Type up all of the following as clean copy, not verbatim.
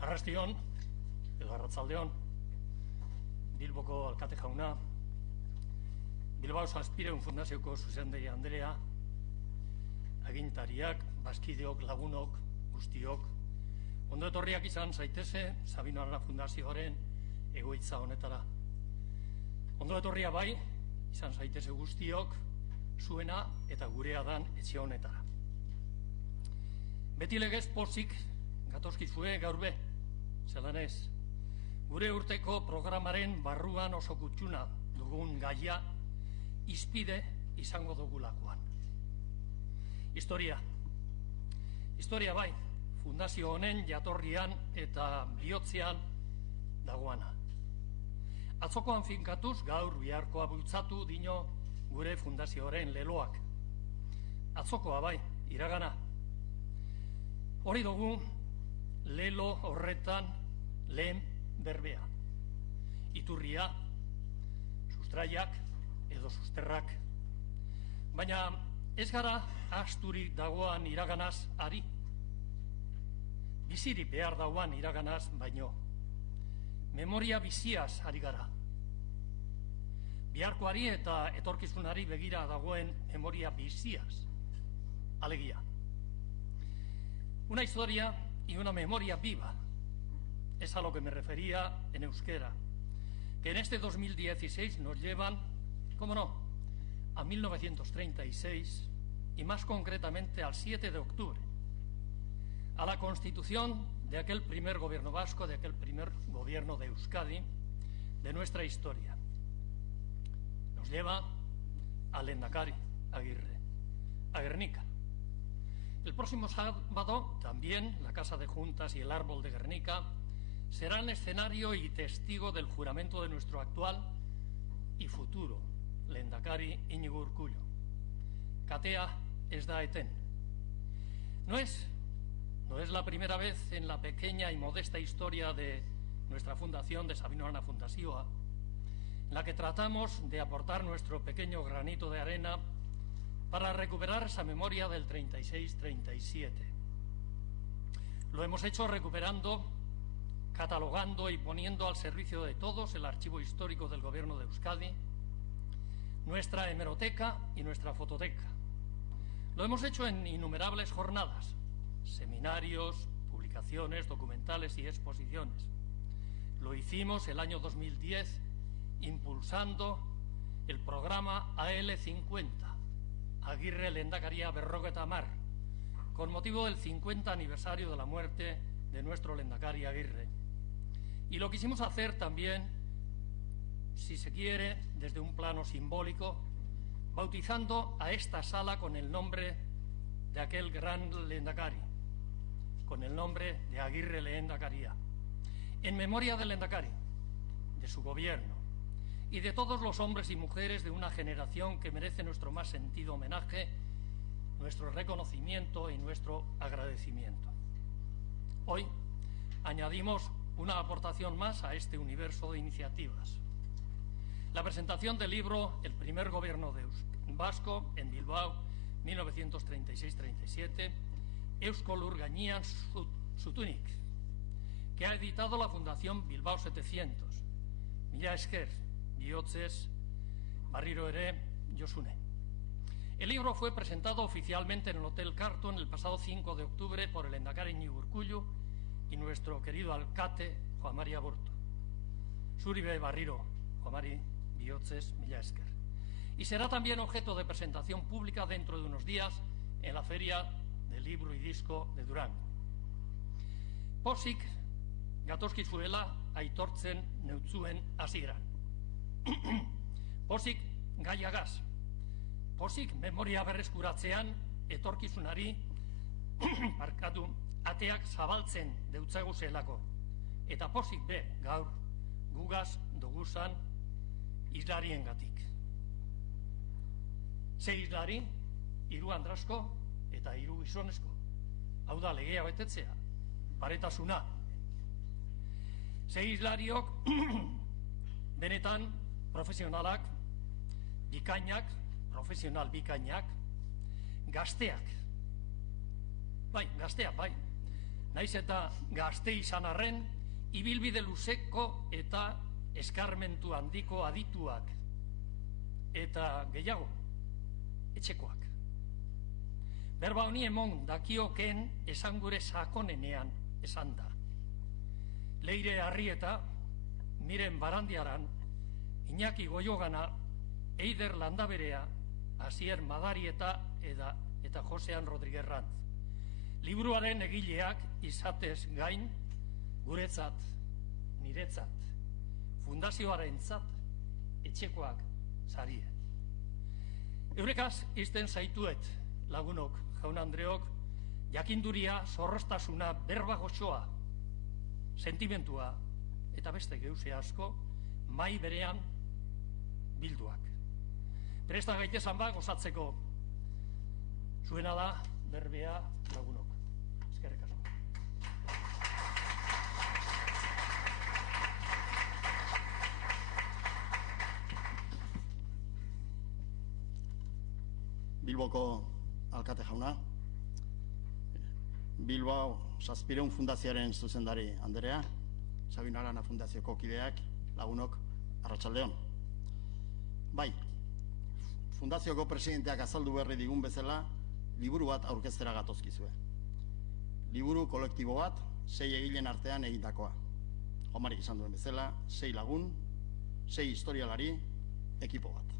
Arrastion, edo arratzaldeon, Bilboko alkate jauna, Bilbao Zazpireun Fundazioko zuzendari Andrea, agintariak, bazkideok, lagunok, guztiok, ondo etorriak izan zaiteze Sabino Arana Fundazioaren egoitza honetara. Ondo etorria bai, izan zaiteze guztiok, zuena eta gurea dan etxe honetara. Beti legez pozik gatozkizue gaur be, zelan ez, gure urteko programaren barruan oso kutsuna dugun gaia izpide izango dugulakoan. Historia bai, fundazio honen jatorrian eta bihotzean dagoana. Atzokoan finkatuz gaur biharkoa bultzatu dino gure fundazioaren leloak. Atzokoa bai, iragana. Hori dugu lelo horretan lehen berbea. Iturria, sustraiak edo susterrak. Baina ez gara asturik dagoan iraganaz ari. Bizirik behar dauan iraganaz baino. Memoria biziaz ari gara. Biharkoari eta etorkizunari begira dagoen memoria biziaz. Alegia. Una historia y una memoria viva. Es a lo que me refería en euskera. Que en este 2016 nos llevan, cómo no, a 1936 y más concretamente al 7 de octubre. A la constitución de aquel primer gobierno vasco, de aquel primer gobierno de Euskadi, de nuestra historia. Nos lleva al Lehendakari Aguirre, a Gernika. El próximo sábado también la Casa de Juntas y el Árbol de Gernika serán escenario y testigo del juramento de nuestro actual y futuro Lehendakari Iñigo Urkullu. Katea ez da eten. No es la primera vez en la pequeña y modesta historia de nuestra fundación, de Sabino Arana Fundazioa, en la que tratamos de aportar nuestro pequeño granito de arena para recuperar esa memoria del 36-37. Lo hemos hecho recuperando, catalogando y poniendo al servicio de todos el archivo histórico del Gobierno de Euskadi, nuestra hemeroteca y nuestra fototeca. Lo hemos hecho en innumerables jornadas, seminarios, publicaciones, documentales y exposiciones. Lo hicimos el año 2010 impulsando el programa AL50, Agirre Lehendakaria Berrogeta Mar, con motivo del 50 aniversario de la muerte de nuestro Lehendakari Aguirre. Y lo quisimos hacer también, si se quiere, desde un plano simbólico, bautizando a esta sala con el nombre de aquel gran Lehendakari, con el nombre de Agirre Lehendakaria, en memoria del Lehendakari, de su gobierno y de todos los hombres y mujeres de una generación que merece nuestro más sentido homenaje, nuestro reconocimiento y nuestro agradecimiento. Hoy añadimos una aportación más a este universo de iniciativas. La presentación del libro El primer gobierno vasco en Bilbao, 1936-37, Eusko Lur Gainean Zutunik, que ha editado la Fundación Bilbao 700. Mila esker, bihotzez, barriro ere, Josune. El libro fue presentado oficialmente en el Hotel Carlton el pasado 5 de octubre por el Lehendakari Iñigo Urkullu y nuestro querido alcate, Juan Mari Aburto. Zuribe barriro, Juan Mari, bihotzez, mila esker. Y será también objeto de presentación pública dentro de unos días en la Feria del Libro y Disco de Durango. Pozik, gatozkizuela aitortzen neutzuen hasieran. Pozik gaiagaz. Pozik memoria berreskuratzean etorkizunari barkatu ateak zabaltzen deutzagu zelako. Eta pozik be gaur gugaz duguzan islariengatik. Ze islari, 3 andrasko eta 3 gizonezko. Hau da legea betetzea, paretasuna. Ze islariok benetan profesionalak, bikainak, profesional bikainak, gazteak. Bai, Naiz eta gazte izan arren, ibilbide luzeko eta eskarmentu handiko adituak eta gehiago, etxekoak. Berba honi emon dakioken esan gure sakonenean esan da. Leire Arrieta, Miren Barandiaran, Iñaki Goiogana, Eider Landaberea, Asier Madarieta eta Josean Rodríguez Ranz. Liburuaren egileak izatez gain, guretzat, niretzat, fundazioarentzat, etxekoak zarie. Eurekaz izten zaituet, lagunok, jaun Andreok, jakinduria, zorrostasuna, berba goxoa, sentimentua eta beste geuse asko, mai berean bilduak. Presta gaitezan ba, gozatzeko. Zuena da, berbea lagunok. Eskerrik asko. Bilboko alkate jauna, Bilbao Zazpireun Fundazioaren zuzendari Anderea, Sabin Arana Fundazioko kideak, lagunok, arratsaldeon. Bai, Fundazioko presidenteak azaldu berri digun bezala, liburu bat aurkeztera gatozkizue. Liburu kolektibo bat, 6 egileen artean egindakoa. Jomarik izan duen bezala, 6 lagun, 6 historialari, ekipo bat.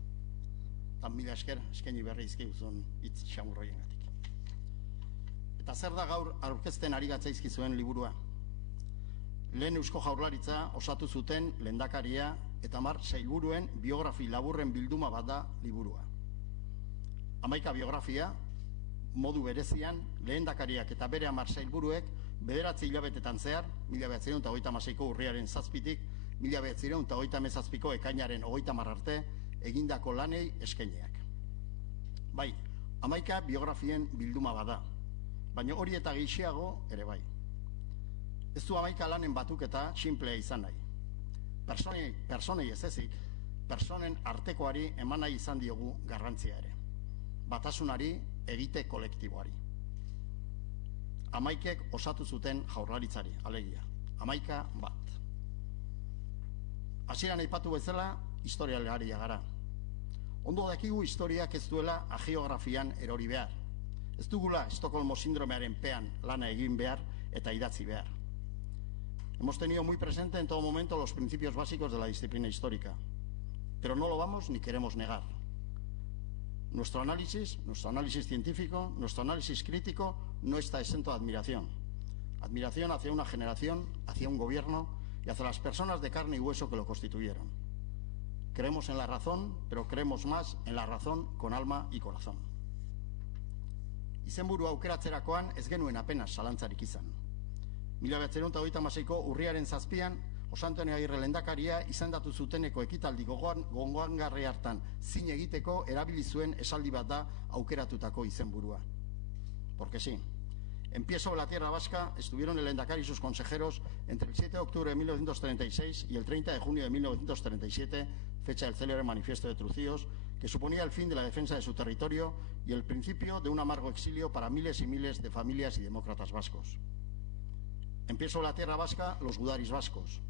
Tan mila esker, eskaini berri izkiguzun hitz xamurroiengatik. Eta zer da gaur aurkezten ari gatzaizkizuen liburua? Lehen Eusko Jaurlaritza osatu zuten lehendakaria eta 10 sailburuen biografi laburren bilduma bat da liburua. 11 biografia, modu berezian, lehendakariak eta bere 10 sailburuek 9 hilabetetan zehar, 1936ko urriaren 7tik, 1937ko ekainaren 30 arte, egindako lanei eskaineak. Bai, 11 biografien bilduma bada, baina hori eta gehixeago ere bai. Ez du 11 lanen batuketa sinplea izan nahi. Personei ez ezik, personen artekoari eman nahi izan diogu garrantzia ere. Batasunari, egite kolektiboari. 11ek osatu zuten Jaurlaritzari, alegia. 11 bat. Hasieran aipatu bezala, historialaria gara. Ondo dakigu historiak ez duela agiografian erori behar. Ez dugula Estokolmo sindromearen pean lana egin behar eta idatzi behar. Hemos tenido muy presente en todo momento los principios básicos de la disciplina histórica, pero no lo vamos ni queremos negar. Nuestro análisis científico, nuestro análisis crítico no está exento de admiración. Admiración hacia una generación, hacia un gobierno y hacia las personas de carne y hueso que lo constituyeron. Creemos en la razón, pero creemos más en la razón con alma y corazón. Izenburu aukeratzerakoan ez genuen apenas zalantzarik izan. 1936ko urriaren 7an, Jose Antonio Agirre lehendakaria izendatu zuteneko ekitaldi gogoangarri hartan zin egiteko erabili zuen esaldi bat da aukeratutako izenburua. Porque sí, en pie sobre la tierra vasca estuvieron el lehendakari y sus consejeros entre el 7 de octubre de 1936 y el 30 de junio de 1937, fecha del célebre Manifiesto de Trucíos, que suponía el fin de la defensa de su territorio y el principio de un amargo exilio para miles y miles de familias y demócratas vascos. En pie sobre la tierra vasca, los gudaris vascos,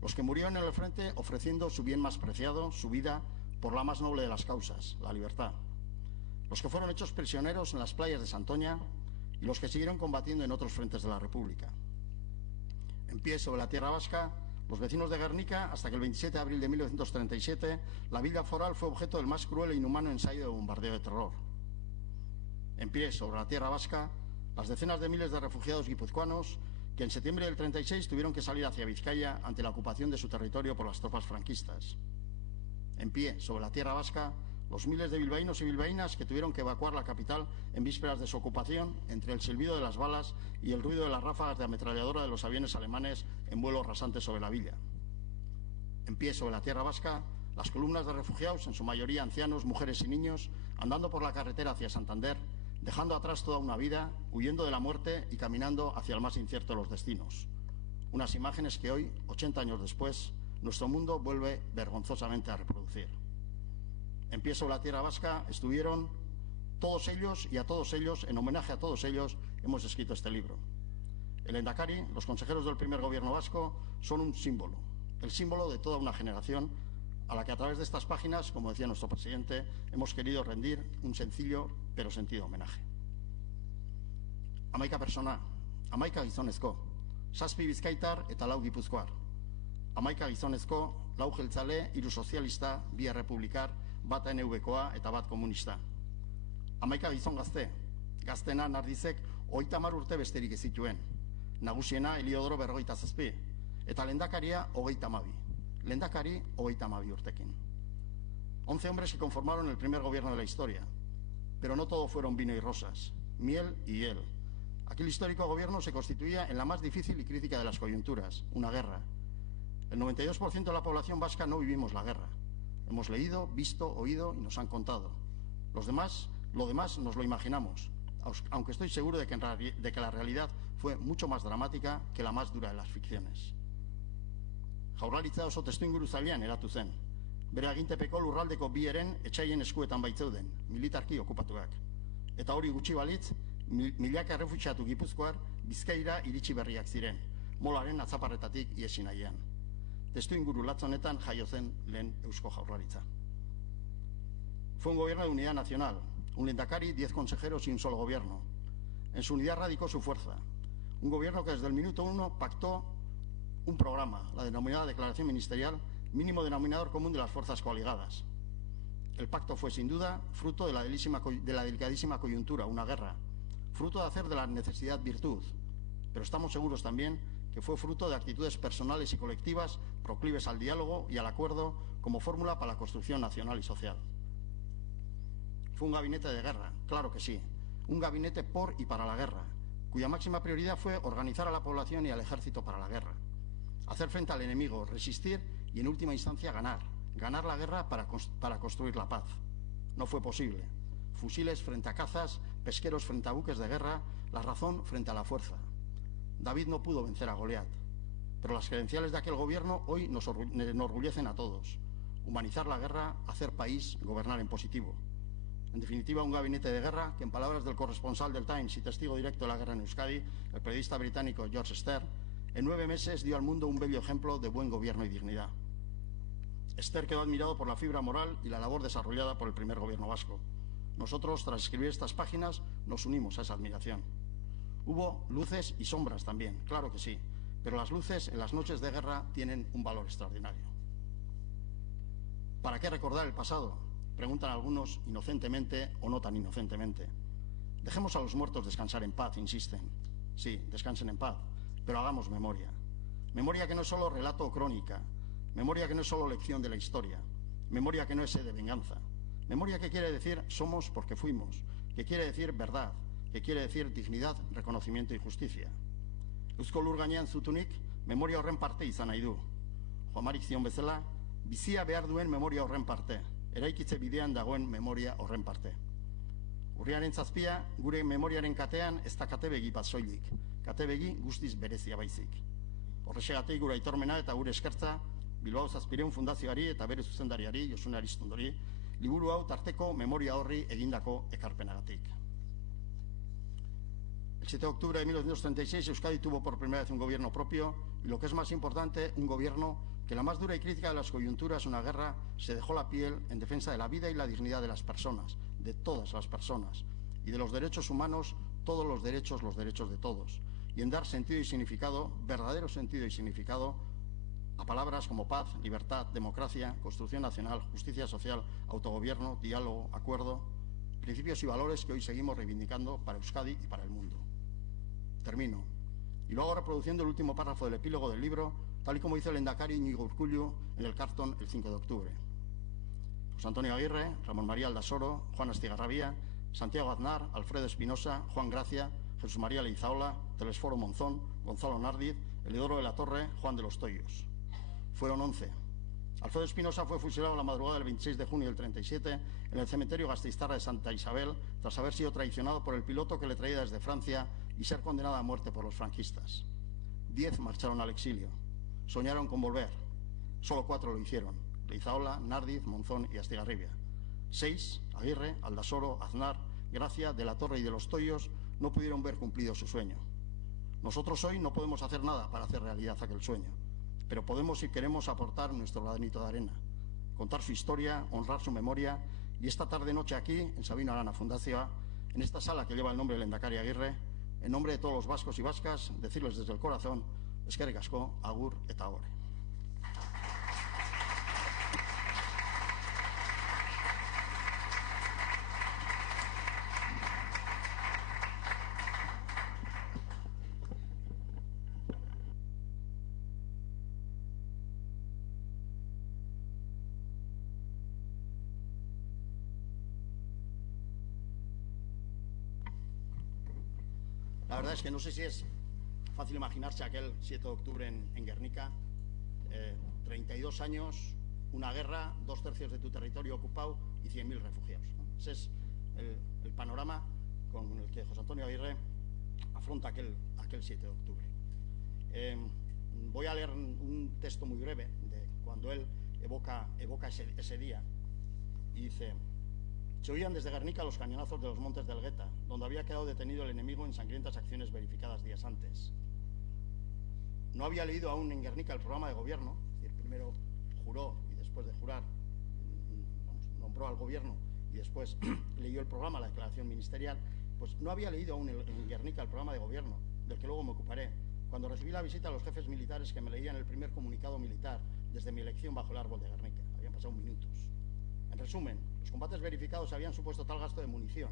los que murieron en el frente ofreciendo su bien más preciado, su vida, por la más noble de las causas, la libertad. Los que fueron hechos prisioneros en las playas de Santoña y los que siguieron combatiendo en otros frentes de la República. En pie sobre la tierra vasca, los vecinos de Guernica, hasta que el 27 de abril de 1937, la vida foral fue objeto del más cruel e inhumano ensayo de bombardeo de terror. En pie sobre la tierra vasca, las decenas de miles de refugiados guipuzcoanos que en septiembre del 36 tuvieron que salir hacia Vizcaya ante la ocupación de su territorio por las tropas franquistas. En pie sobre la tierra vasca, los miles de bilbaínos y bilbaínas que tuvieron que evacuar la capital en vísperas de su ocupación entre el silbido de las balas y el ruido de las ráfagas de ametralladora de los aviones alemanes en vuelo rasante sobre la villa. En pie sobre la tierra vasca, las columnas de refugiados, en su mayoría ancianos, mujeres y niños, andando por la carretera hacia Santander, dejando atrás toda una vida, huyendo de la muerte y caminando hacia el más incierto de los destinos. Unas imágenes que hoy, 80 años después, nuestro mundo vuelve vergonzosamente a reproducir. En pie sobre la tierra vasca estuvieron todos ellos y a todos ellos, en homenaje a todos ellos, hemos escrito este libro. El Lehendakari, los consejeros del primer gobierno vasco, son un símbolo, el símbolo de toda una generación a la que a través de estas páginas, como decía nuestro presidente, hemos querido rendir un sencillo pero sentido homenaje. Hamaika persona, hamaika gizonezko, 7 bizkaitar eta 4 gipuzkoar. Hamaika gizonezko, 4 jeltzale, 3 sozialista, 2 errepublikar, 1 NV-koa eta 1 komunista. Hamaika gizon gazte, gaztena Nardizek 30 urte besterik ez zituen. Nagusiena Eliodoro 57, eta lehendakaria 32. Lehendakari 32 urtekin. 11 hombres que conformaron el primer gobierno de la historia, pero no todo fueron vino y rosas, miel y hiel. Aquel histórico gobierno se constituía en la más difícil y crítica de las coyunturas, una guerra. El 92% de la población vasca no vivimos la guerra. Hemos leído, visto, oído y nos han contado. Lo demás nos lo imaginamos, aunque estoy seguro de que la realidad fue mucho más dramática que la más dura de las ficciones. Jaurlaritza oso testuinguru zailean eratu zen. Bere agintepeko lurraldeko 2 heren etsaien eskuetan baitzeuden, militarki okupatuak. Eta hori gutxi balitz, milaka errefuxiatu Gipuzkoar Bizkaira iritsi berriak ziren, molaren atzaparretatik iesi nahian. Testuinguru latz honetan jaio zen lehen Eusko Jaurlaritza. Fue un gobierno de unidad nacional, un lehendakari, 10 consejeros y un solo gobierno. En su unidad radicó su fuerza. Un gobierno que desde el minuto 1 pactó un programa, la denominada Declaración Ministerial, mínimo denominador común de las fuerzas coaligadas. El pacto fue, sin duda, fruto de la delicadísima coyuntura, una guerra, fruto de hacer de la necesidad virtud, pero estamos seguros también que fue fruto de actitudes personales y colectivas proclives al diálogo y al acuerdo como fórmula para la construcción nacional y social. Fue un gabinete de guerra, claro que sí, un gabinete por y para la guerra, cuya máxima prioridad fue organizar a la población y al ejército para la guerra, hacer frente al enemigo, resistir y en última instancia ganar la guerra para construir la paz. No fue posible. Fusiles frente a cazas, pesqueros frente a buques de guerra, la razón frente a la fuerza. David no pudo vencer a Goliat, pero las credenciales de aquel gobierno hoy nos enorgullecen a todos. Humanizar la guerra, hacer país, gobernar en positivo. En definitiva, un gabinete de guerra que, en palabras del corresponsal del Times y testigo directo de la guerra en Euskadi, el periodista británico George Stern, en 9 meses dio al mundo un bello ejemplo de buen gobierno y dignidad. Stern quedó admirado por la fibra moral y la labor desarrollada por el primer gobierno vasco. Nosotros, tras escribir estas páginas, nos unimos a esa admiración. Hubo luces y sombras también, claro que sí, pero las luces en las noches de guerra tienen un valor extraordinario. ¿Para qué recordar el pasado?, preguntan algunos inocentemente o no tan inocentemente. Dejemos a los muertos descansar en paz, insisten. Sí, descansen en paz, pero hagamos memoria. Memoria que no es solo relato o crónica, memoria que no es solo lección de la historia, memoria que no es sed de venganza, memoria que quiere decir somos porque fuimos, que quiere decir verdad, que quiere decir dignidad, reconocimiento y justicia. Eusko lur gainean zutunik, memoria horren parte izan nahi du. Joamarik zion bezala, bizia behar duen memoria horren parte, eraikitze bidean dagoen memoria horren parte. Urriaren 7, gure memoriaren katean ez da katebegi bat soilik, katebegi guztiz berezia baizik. Horrexegatik gure aitormena eta gure eskertza Bilbao Zazpireun Fundazioari eta bere zuzendariari, Josune Aristondori, liburu hau tarteko memoria horri egindako ekarpenagatik. El 7 de octubre de 1936 Euskadi tuvo por primera vez un gobierno propio y, lo que es más importante, un gobierno que, la más dura y crítica de las coyunturas, una guerra, se dejó la piel en defensa de la vida y la dignidad de las personas, de todas las personas, y de los derechos humanos, todos los derechos de todos, y en dar sentido y significado, verdadero sentido y significado, a palabras como paz, libertad, democracia, construcción nacional, justicia social, autogobierno, diálogo, acuerdo, principios y valores que hoy seguimos reivindicando para Euskadi y para el mundo. Termino. Y lo hago reproduciendo el último párrafo del epílogo del libro, tal y como hizo el lehendakari Íñigo Urkullu en el cartón el 5 de octubre. José Antonio Aguirre, Ramón María Aldasoro, Juan Astigarrabía, Santiago Aznar, Alfredo Espinosa, Juan Gracia, Jesús María Leizaola, Telesforo Monzón, Gonzalo Nardiz, Eliodoro de la Torre, Juan de los Toyos. Fueron 11. Alfredo Espinosa fue fusilado la madrugada del 26 de junio del 37 en el cementerio Gasteiztarra de Santa Isabel, tras haber sido traicionado por el piloto que le traía desde Francia y ser condenado a muerte por los franquistas. 10 marcharon al exilio. Soñaron con volver. Solo 4 lo hicieron: Leizaola, Nardiz, Monzón y Astigarribia. 6, Aguirre, Aldasoro, Aznar, Gracia, de la Torre y de los Toyos, no pudieron ver cumplido su sueño. Nosotros hoy no podemos hacer nada para hacer realidad aquel sueño, pero podemos y queremos aportar nuestro granito de arena, contar su historia, honrar su memoria, y esta tarde-noche aquí, en Sabino Arana Fundazioa, en esta sala que lleva el nombre del Lehendakari Aguirre, en nombre de todos los vascos y vascas, decirles desde el corazón, eskerrik asko, agur eta ohore. La verdad es que no sé si es fácil imaginarse aquel 7 de octubre en Guernica, 32 años, una guerra, 2/3 de tu territorio ocupado y 100.000 refugiados. Ese es el panorama con el que José Antonio Aguirre afronta aquel 7 de octubre. Voy a leer un texto muy breve de cuando él evoca ese día y dice: se oían desde Guernica los cañonazos de los montes del Gueta, donde había quedado detenido el enemigo en sangrientas acciones verificadas días antes. No había leído aún en Guernica el programa de gobierno, es decir, primero juró y después de jurar nombró al gobierno y después leyó el programa, la declaración ministerial. Pues no había leído aún en Guernica el programa de gobierno, del que luego me ocuparé, cuando recibí la visita a los jefes militares que me leían el primer comunicado militar desde mi elección bajo el árbol de Guernica. Habían pasado minutos. En resumen, los combates verificados habían supuesto tal gasto de munición,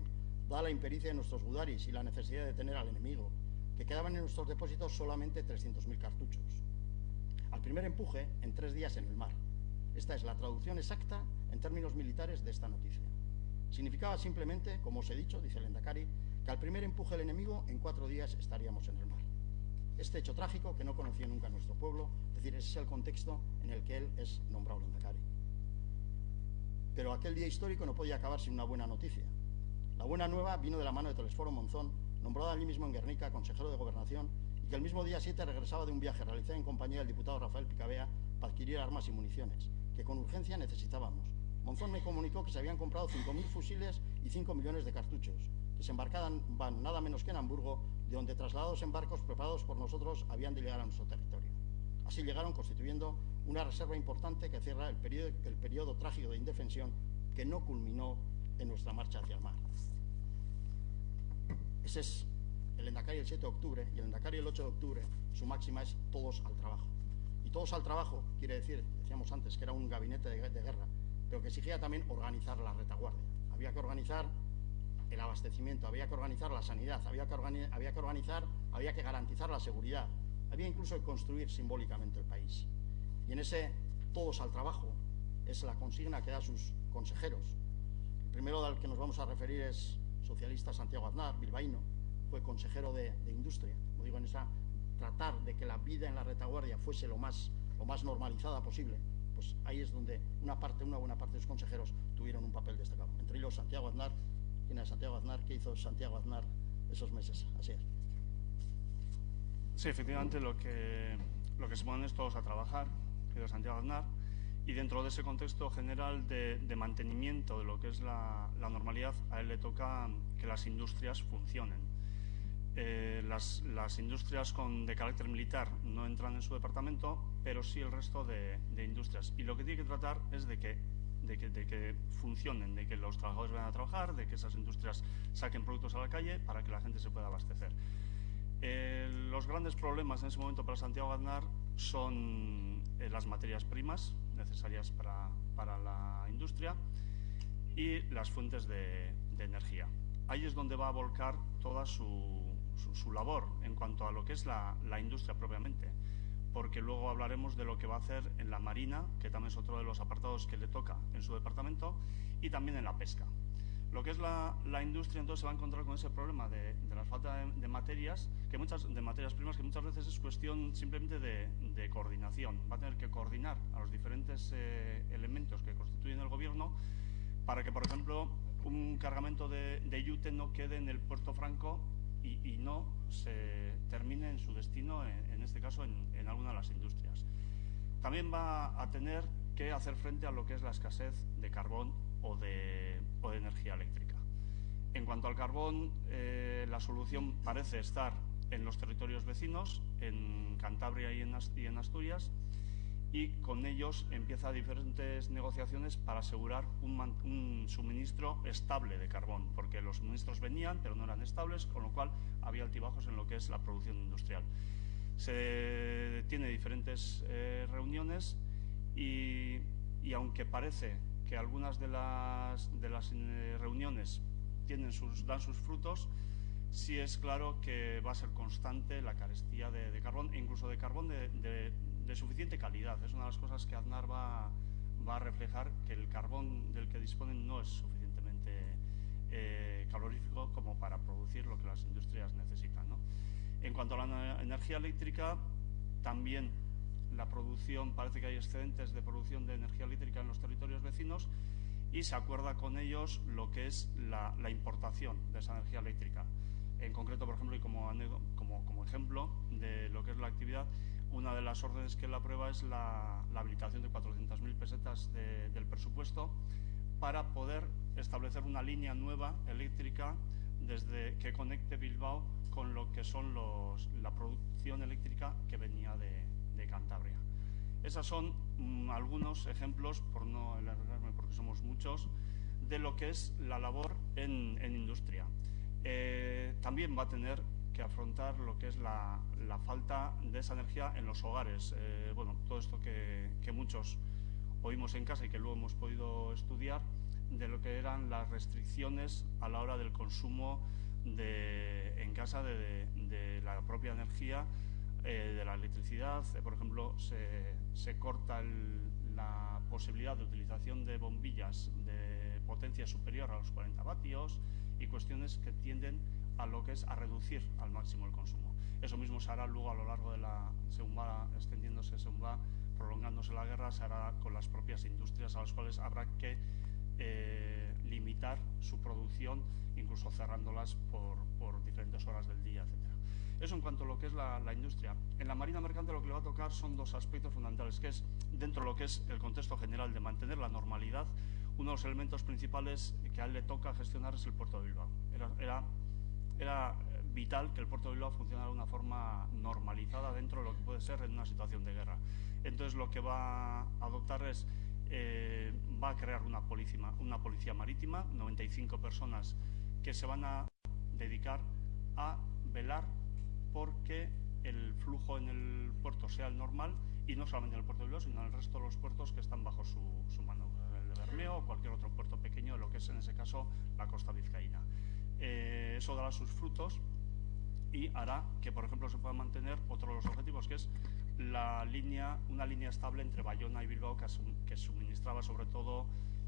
dada la impericia de nuestros gudaris y la necesidad de detener al enemigo, que quedaban en nuestros depósitos solamente 300.000 cartuchos. Al primer empuje, en 3 días en el mar. Esta es la traducción exacta en términos militares de esta noticia. Significaba simplemente, como os he dicho, dice el Lehendakari, que al primer empuje del enemigo, en 4 días estaríamos en el mar. Este hecho trágico, que no conocía nunca nuestro pueblo, es decir, ese es el contexto en el que él es nombrado Lehendakari. Pero aquel día histórico no podía acabar sin una buena noticia. La buena nueva vino de la mano de Telesforo Monzón, nombrado allí mismo en Guernica consejero de Gobernación, y que el mismo día 7 regresaba de un viaje realizado en compañía del diputado Rafael Picabea para adquirir armas y municiones, que con urgencia necesitábamos. Monzón me comunicó que se habían comprado 5.000 fusiles y 5 millones de cartuchos, que se embarcaban nada menos que en Hamburgo, de donde trasladados en barcos preparados por nosotros habían de llegar a nuestro territorio. Así llegaron, constituyendo una reserva importante que cierra el periodo trágico de indefensión que no culminó en nuestra marcha hacia el mar. Ese es el Lehendakari el 7 de octubre y el Lehendakari el 8 de octubre. Su máxima es todos al trabajo. Y todos al trabajo quiere decir, decíamos antes, que era un gabinete de guerra, pero que exigía también organizar la retaguardia. Había que organizar el abastecimiento, había que organizar la sanidad, había que garantizar la seguridad, había incluso que construir simbólicamente el país. Y en ese todos al trabajo es la consigna que da a sus consejeros. El primero al que nos vamos a referir es socialista Santiago Aznar, bilbaíno, fue consejero de Industria. Como digo, en esa tratar de que la vida en la retaguardia fuese lo más normalizada posible, pues ahí es donde una buena parte de los consejeros tuvieron un papel destacado. Entre ellos Santiago Aznar. ¿Quién es Santiago Aznar? ¿Qué hizo Santiago Aznar esos meses? Así es. Sí, efectivamente lo que se ponen es todos a trabajar, que es Santiago Aznar, y dentro de ese contexto general de mantenimiento de lo que es la normalidad, a él le toca que las industrias funcionen. Las industrias de carácter militar no entran en su departamento, pero sí el resto de industrias. Y lo que tiene que tratar es de que funcionen, de que los trabajadores vayan a trabajar, de que esas industrias saquen productos a la calle para que la gente se pueda abastecer. Los grandes problemas en ese momento para Santiago Aznar son las materias primas necesarias para la industria y las fuentes de energía. Ahí es donde va a volcar toda su labor en cuanto a lo que es la industria propiamente, porque luego hablaremos de lo que va a hacer en la Marina, que también es otro de los apartados que le toca en su departamento, y también en la pesca. Lo que es la industria, entonces, se va a encontrar con ese problema de la falta de materias primas, que muchas veces es cuestión simplemente de coordinación. Va a tener que coordinar a los diferentes elementos que constituyen el gobierno para que, por ejemplo, un cargamento de yute no quede en el Puerto Franco y no se termine en su destino, en este caso, en alguna de las industrias. También va a tener que hacer frente a lo que es la escasez de carbón o de energía eléctrica. En cuanto al carbón, la solución parece estar en los territorios vecinos, en Cantabria y en Asturias, y con ellos empieza diferentes negociaciones para asegurar un suministro estable de carbón, porque los suministros venían pero no eran estables, con lo cual había altibajos en lo que es la producción industrial. Se tiene diferentes reuniones y aunque parece que algunas de las reuniones dan sus frutos, sí es claro que va a ser constante la carestía de carbón, e incluso de carbón de suficiente calidad. Es una de las cosas que Aznar va a reflejar, que el carbón del que disponen no es suficientemente calorífico como para producir lo que las industrias necesitan, ¿no? En cuanto a la energía eléctrica, también la producción, parece que hay excedentes de producción de energía eléctrica en los territorios vecinos y se acuerda con ellos lo que es la importación de esa energía eléctrica. En concreto, por ejemplo, y como ejemplo de lo que es la actividad, una de las órdenes que él aprueba es la habilitación de 400.000 pesetas del presupuesto para poder establecer una línea nueva eléctrica que conecte Bilbao con lo que son la producción eléctrica que venía de Cantabria. Esos son algunos ejemplos, por no alargarme porque somos muchos, de lo que es la labor en industria. También va a tener que afrontar lo que es la falta de esa energía en los hogares. Bueno, todo esto que muchos oímos en casa y que luego hemos podido estudiar, de lo que eran las restricciones a la hora del consumo en casa de la propia energía, de la electricidad. Por ejemplo, se corta la posibilidad de utilización de bombillas de potencia superior a los 40 vatios y cuestiones que tienden a lo que es a reducir al máximo el consumo. Eso mismo se hará luego a lo largo según va extendiéndose, según va prolongándose la guerra, se hará con las propias industrias, a las cuales habrá que limitar su producción, incluso cerrándolas por diferentes horas del día, etc. Eso en cuanto a lo que es la industria. En la marina mercante lo que le va a tocar son dos aspectos fundamentales, que es, dentro de lo que es el contexto general de mantener la normalidad, uno de los elementos principales que a él le toca gestionar es el puerto de Bilbao. Era vital que el puerto de Bilbao funcionara de una forma normalizada dentro de lo que puede ser en una situación de guerra. Entonces lo que va a adoptar es, va a crear una policía marítima, 95 personas que se van a dedicar a velar porque el flujo en el puerto sea el normal, y no solamente en el puerto de Bilbao, sino en el resto de los puertos que están bajo su mano, el de Bermeo o cualquier otro puerto pequeño, de lo que es en ese caso la costa vizcaína. Eso dará sus frutos y hará que, por ejemplo, se pueda mantener otro de los objetivos, que es una línea estable entre Bayona y Bilbao, que suministraba sobre todo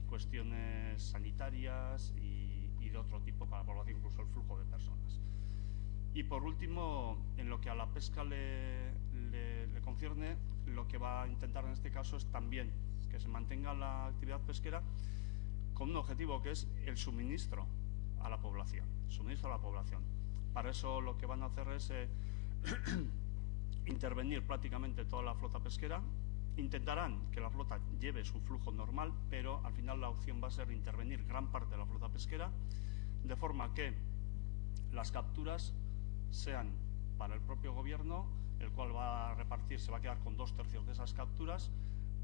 cuestiones sanitarias y de otro tipo para la población, incluso el flujo de personas. Y por último, en lo que a la pesca le concierne, lo que va a intentar en este caso es también que se mantenga la actividad pesquera con un objetivo, que es el suministro a la población. Para eso lo que van a hacer es intervenir prácticamente toda la flota pesquera. Intentarán que la flota lleve su flujo normal, pero al final la opción va a ser intervenir gran parte de la flota pesquera, de forma que las capturas sean para el propio gobierno, el cual va a repartir, se va a quedar con 2/3 de esas capturas.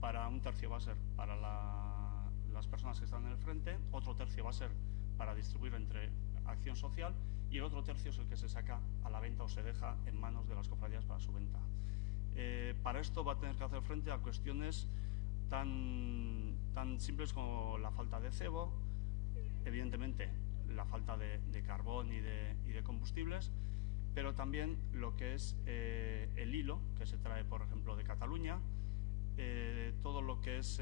Para un tercio va a ser para las personas que están en el frente, otro tercio va a ser para distribuir entre acción social, y el otro tercio es el que se saca a la venta o se deja en manos de las cofradías para su venta. Para esto va a tener que hacer frente a cuestiones tan simples como la falta de cebo, evidentemente la falta de carbón y de combustibles, pero también lo que es el hilo que se trae, por ejemplo, de Cataluña, todo lo que es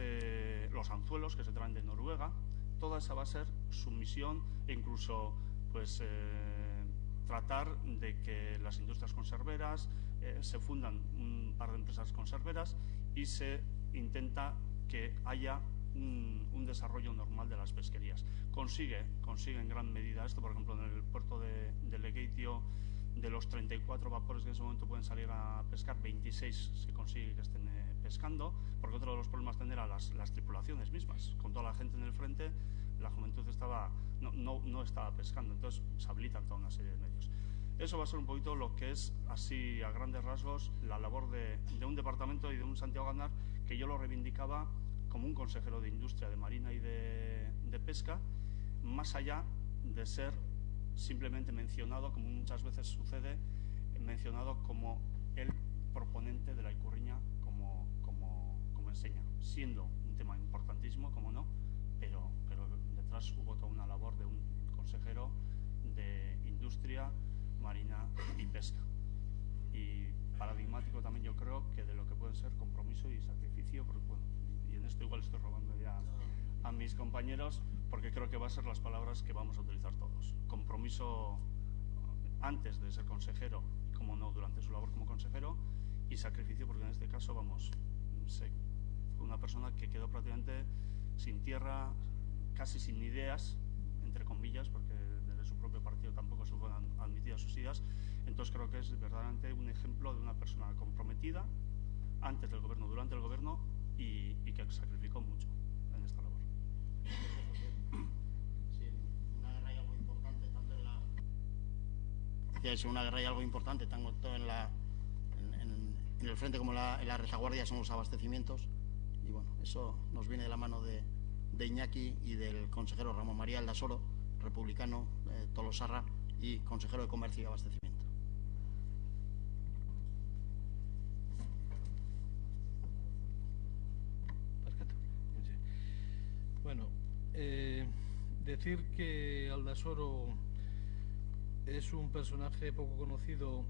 los anzuelos que se traen de Noruega. Toda esa va a ser su misión, e incluso pues tratar de que las industrias conserveras se fundan un par de empresas conserveras y se intenta que haya un desarrollo normal de las pesquerías. Consigue en gran medida esto. Por ejemplo, en el puerto de Lekeitio, de los 34 vapores que en ese momento pueden salir a pescar, 26 se consigue que estén pescando, porque otro de los problemas tener a las tripulaciones mismas. Con toda la gente en el frente, la juventud no estaba pescando, entonces se habilitan toda una serie de medios. Eso va a ser un poquito lo que es, así a grandes rasgos, la labor de un departamento y de un Santiago Aznar, que yo lo reivindicaba como un consejero de Industria, de Marina y de Pesca, más allá de ser simplemente mencionado, como muchas veces sucede, mencionado como el proponente de la ikurriña, como enseña, siendo un tema importantísimo, como no, pero detrás hubo toda una labor de un consejero de Industria, Marina y Pesca. Y paradigmático también, yo creo, que de lo que puede ser compromiso y sacrificio, porque, bueno, y en esto igual estoy robando ya a mis compañeros, porque creo que va a ser las palabras que vamos a utilizar todos. Compromiso antes de ser consejero, y como no, durante su labor como consejero, y sacrificio, porque en este caso, vamos, fue una persona que quedó prácticamente sin tierra, casi sin ideas, entre comillas, porque desde su propio partido tampoco se fueron admitidas sus ideas. Entonces creo que es verdaderamente un ejemplo de una persona comprometida antes del gobierno, durante el gobierno, y que sacrificó mucho en esta labor. Es una guerra y algo importante, tanto en el frente como en la retaguardia son los abastecimientos, y bueno, eso nos viene de la mano de Iñaki y del consejero Ramón María Aldasoro, republicano, tolosarra y consejero de Comercio y Abastecimiento. Perfecto. Bueno, decir que Aldasoro es un personaje poco conocido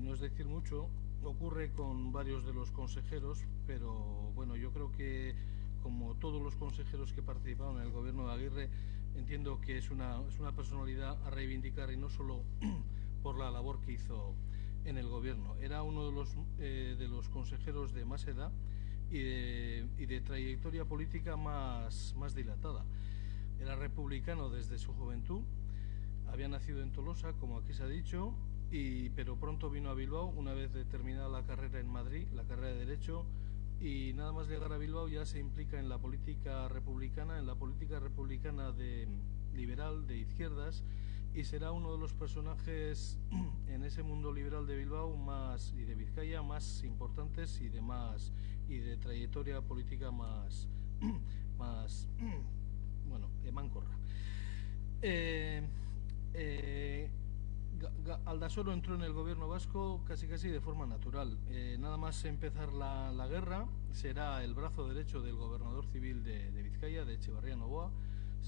no es decir mucho. Ocurre con varios de los consejeros, pero bueno, yo creo que como todos los consejeros que participaron en el gobierno de Aguirre, entiendo que es una personalidad a reivindicar, y no solo por la labor que hizo en el gobierno. Era uno de los consejeros de más edad y de trayectoria política más dilatada. Era republicano desde su juventud, había nacido en Tolosa, como aquí se ha dicho, pero pronto vino a Bilbao una vez terminada la carrera en Madrid, la carrera de Derecho, y nada más llegar a Bilbao ya se implica en la política republicana, liberal, de izquierdas, y será uno de los personajes en ese mundo liberal de Bilbao y de Vizcaya más importantes y de trayectoria política más bueno, mancorra. Aldasoro entró en el gobierno vasco casi de forma natural. Nada más empezar la guerra, será el brazo derecho del gobernador civil de Vizcaya, de Etxebarria Novoa.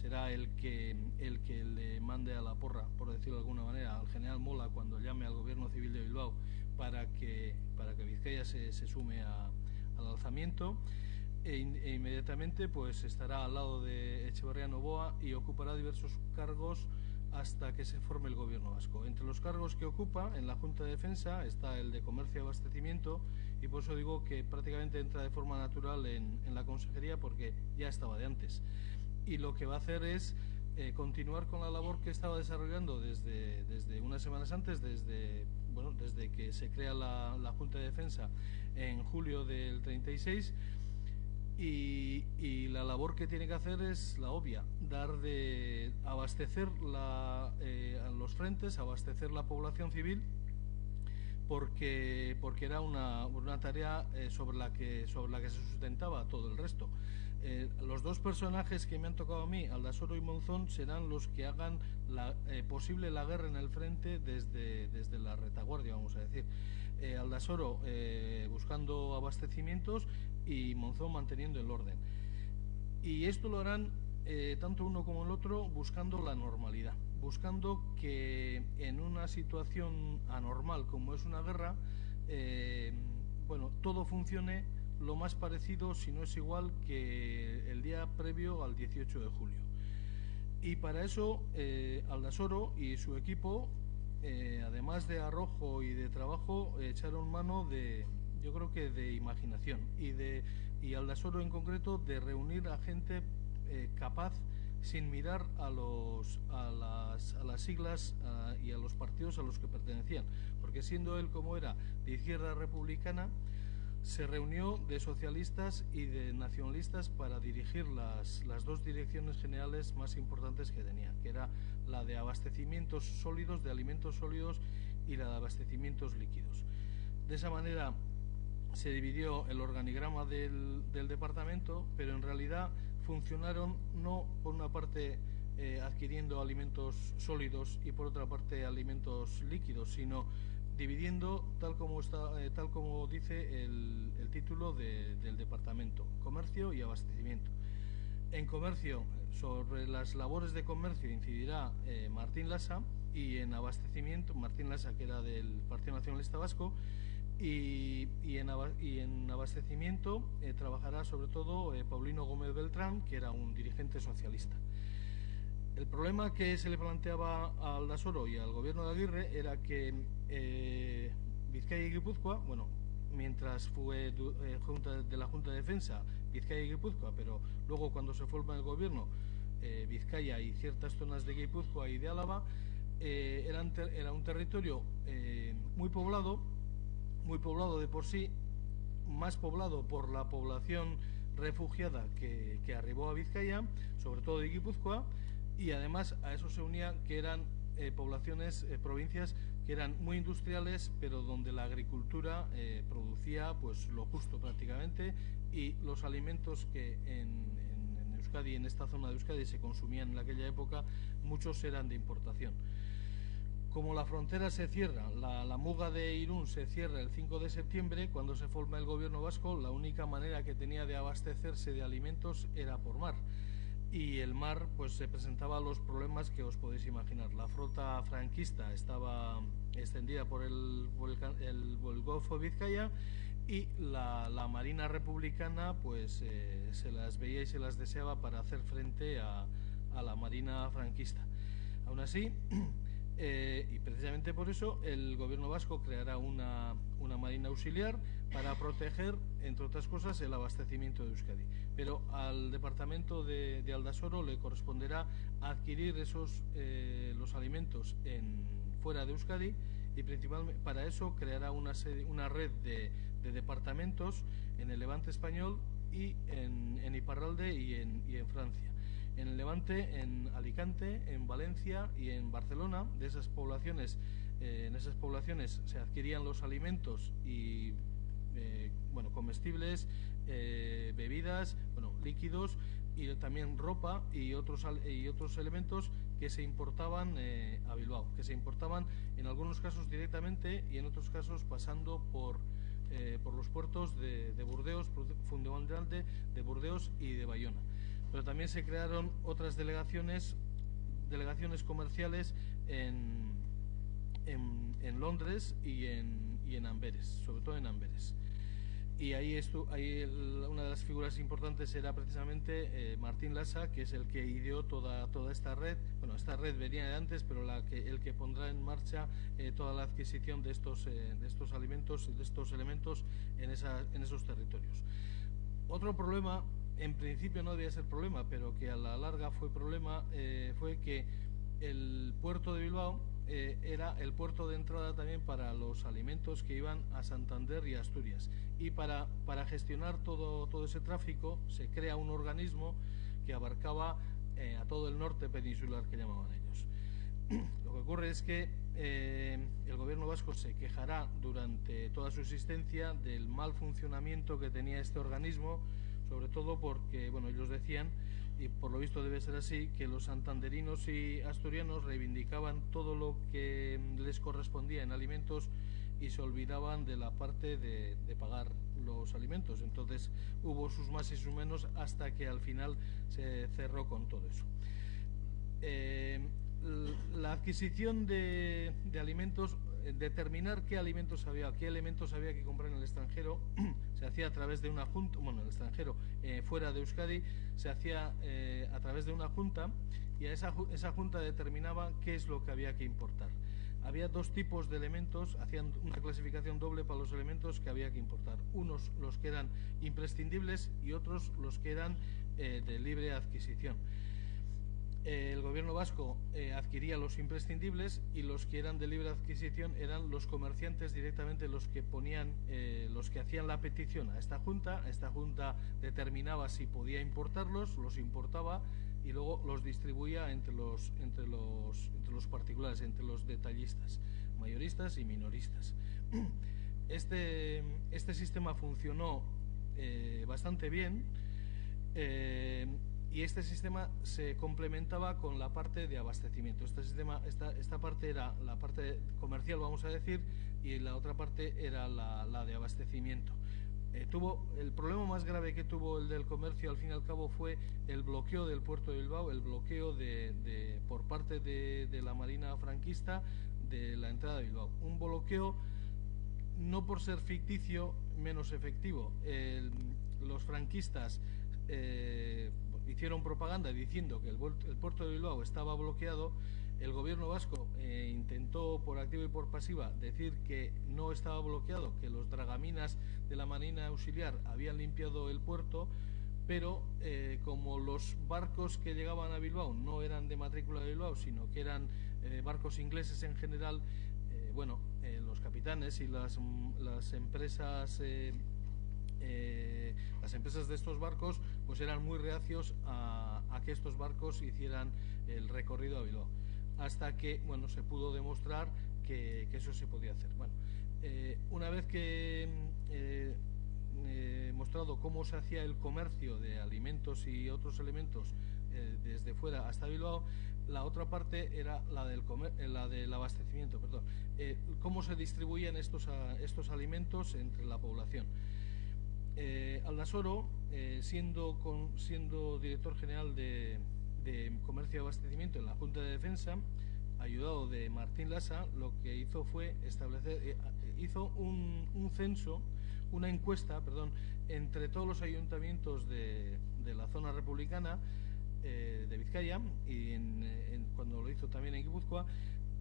Será el que le mande a la porra, por decirlo de alguna manera, al general Mola cuando llame al gobierno civil de Bilbao para que Vizcaya se sume al alzamiento. E inmediatamente pues estará al lado de Etxebarria Novoa y ocupará diversos cargos hasta que se forme el gobierno vasco. Entre los cargos que ocupa en la Junta de Defensa está el de Comercio y Abastecimiento, y por eso digo que prácticamente entra de forma natural en la consejería, porque ya estaba de antes. Y lo que va a hacer es continuar con la labor que estaba desarrollando desde unas semanas antes, desde que se crea la Junta de Defensa en julio del 36. Y la labor que tiene que hacer es la obvia, abastecer a los frentes, abastecer la población civil, porque era una tarea sobre la que se sustentaba todo el resto. Los dos personajes que me han tocado a mí, Aldasoro y Monzón, serán los que hagan posible la guerra en el frente desde la retaguardia, vamos a decir. Aldasoro buscando abastecimientos y Monzón manteniendo el orden. Y esto lo harán tanto uno como el otro buscando la normalidad, buscando que en una situación anormal como es una guerra, todo funcione lo más parecido, si no es igual, que el día previo al 18 de julio. Y para eso Aldasoro y su equipo, además de arrojo y de trabajo, echaron mano yo creo que de imaginación, y Aldasoro en concreto de reunir a gente capaz, sin mirar a las siglas y a los partidos a los que pertenecían, porque siendo él como era de izquierda republicana, se reunió de socialistas y de nacionalistas para dirigir las dos direcciones generales más importantes que tenía, que era la de abastecimientos sólidos, de alimentos sólidos, y la de abastecimientos líquidos. De esa manera se dividió el organigrama del departamento, pero en realidad funcionaron no por una parte adquiriendo alimentos sólidos y por otra parte alimentos líquidos, sino dividiendo tal como dice el título del departamento: comercio y abastecimiento. En comercio, sobre las labores de comercio incidirá Martín Lasa, y en abastecimiento, Martín Lasa, que era del Partido Nacionalista Vasco, y en abastecimiento trabajará sobre todo Paulino Gómez Beltrán, que era un dirigente socialista. El problema que se le planteaba a Aldasoro y al gobierno de Aguirre era que Vizcaya y Guipúzcoa, bueno, mientras fue de la Junta de Defensa Vizcaya y Guipúzcoa, pero luego cuando se forma el gobierno, Vizcaya y ciertas zonas de Guipúzcoa y de Álava, era un territorio muy poblado de por sí, más poblado por la población refugiada que arribó a Vizcaya, sobre todo de Guipúzcoa, y además a eso se unía que eran provincias que eran muy industriales, pero donde la agricultura producía pues lo justo prácticamente, y los alimentos que en Euskadi, en esta zona de Euskadi, se consumían en aquella época, muchos eran de importación. Como la frontera se cierra, la muga de Irún se cierra el 5 de septiembre, cuando se forma el gobierno vasco, la única manera que tenía de abastecerse de alimentos era por mar. Y el mar pues se presentaba los problemas que os podéis imaginar. La flota franquista estaba extendida por el Golfo de Vizcaya, y la Marina Republicana pues se las veía y se las deseaba para hacer frente a la Marina franquista. Aún así, y precisamente por eso el gobierno vasco creará una marina auxiliar para proteger, entre otras cosas, el abastecimiento de Euskadi. Pero al departamento de Aldasoro le corresponderá adquirir los alimentos fuera de Euskadi, y principalmente para eso creará una red de departamentos en el Levante español y en Iparralde y en Francia. En el Levante, en Alicante, en Valencia y en Barcelona. En esas poblaciones se adquirían los alimentos y comestibles, bebidas, líquidos, y también ropa y otros elementos que se importaban a Bilbao, que se importaban en algunos casos directamente y en otros casos pasando por los puertos de Burdeos, fundamentalmente de Burdeos y de Bayona. Pero también se crearon otras delegaciones comerciales en Londres y en Amberes, sobre todo en Amberes. Y ahí una de las figuras importantes era precisamente Martín Lasa, que es el que ideó toda esta red. Bueno, esta red venía de antes, pero el que pondrá en marcha toda la adquisición de estos alimentos, de estos elementos en esos territorios. Otro problema, en principio no debía ser problema, pero que a la larga fue problema, fue que el puerto de Bilbao era el puerto de entrada también para los alimentos que iban a Santander y Asturias. Y para gestionar todo ese tráfico se crea un organismo que abarcaba a todo el norte peninsular, que llamaban ellos. Lo que ocurre es que el gobierno vasco se quejará durante toda su existencia del mal funcionamiento que tenía este organismo, sobre todo porque, ellos decían, y por lo visto debe ser así, que los santanderinos y asturianos reivindicaban todo lo que les correspondía en alimentos y se olvidaban de la parte de pagar los alimentos. Entonces hubo sus más y sus menos hasta que al final se cerró con todo eso. La adquisición de alimentos, determinar qué elementos había que comprar en el extranjero, se hacía a través de una junta. En el extranjero, fuera de Euskadi, se hacía a través de una junta, y esa junta determinaba qué es lo que había que importar. Había dos tipos de elementos, hacían una clasificación doble para los elementos que había que importar. Unos los que eran imprescindibles y otros los que eran de libre adquisición. el gobierno vasco adquiría los imprescindibles y los que eran de libre adquisición eran los comerciantes directamente los que ponían, los que hacían la petición a esta junta. Esta junta determinaba si podía importarlos, los importaba y luego los distribuía entre los particulares, entre los detallistas, mayoristas y minoristas. Este sistema funcionó bastante bien. Y este sistema se complementaba con la parte de abastecimiento. Esta parte era la parte comercial, vamos a decir, y la otra parte era la de abastecimiento. El problema más grave que tuvo el del comercio, al fin y al cabo, fue el bloqueo del puerto de Bilbao, el bloqueo por parte de la Marina franquista de la entrada de Bilbao. Un bloqueo, no por ser ficticio, menos efectivo. Los franquistas hicieron propaganda diciendo que el puerto de Bilbao estaba bloqueado. El gobierno vasco intentó por activa y por pasiva decir que no estaba bloqueado, que los dragaminas de la Marina Auxiliar habían limpiado el puerto, pero como los barcos que llegaban a Bilbao no eran de matrícula de Bilbao, sino que eran barcos ingleses en general, los capitanes y las empresas de estos barcos pues eran muy reacios a que estos barcos hicieran el recorrido a Bilbao, hasta que se pudo demostrar que eso se podía hacer. Una vez que mostrado cómo se hacía el comercio de alimentos y otros elementos desde fuera hasta Bilbao, la otra parte era la del abastecimiento, cómo se distribuían estos alimentos entre la población. Aldasoro, siendo director general de Comercio y Abastecimiento en la Junta de Defensa, ayudado de Martín Lasa, lo que hizo fue hizo un censo, una encuesta, entre todos los ayuntamientos de la zona republicana de Vizcaya y cuando lo hizo también en Guipúzcoa,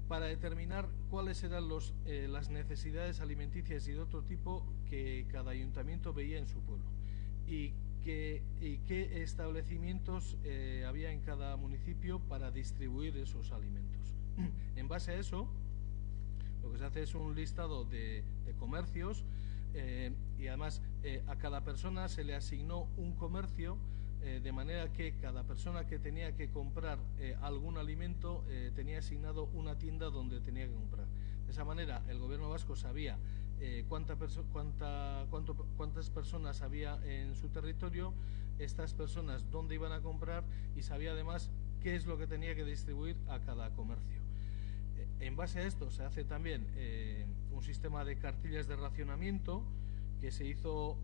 para determinar cuáles eran las necesidades alimenticias y de otro tipo que cada ayuntamiento veía en su pueblo y qué establecimientos había en cada municipio para distribuir esos alimentos. En base a eso, lo que se hace es un listado de comercios y además a cada persona se le asignó un comercio, de manera que cada persona que tenía que comprar algún alimento tenía asignado una tienda donde tenía que comprar. De esa manera el gobierno vasco sabía cuántas personas había en su territorio, estas personas dónde iban a comprar y sabía además qué es lo que tenía que distribuir a cada comercio. En base a esto se hace también un sistema de cartillas de racionamiento que se hizo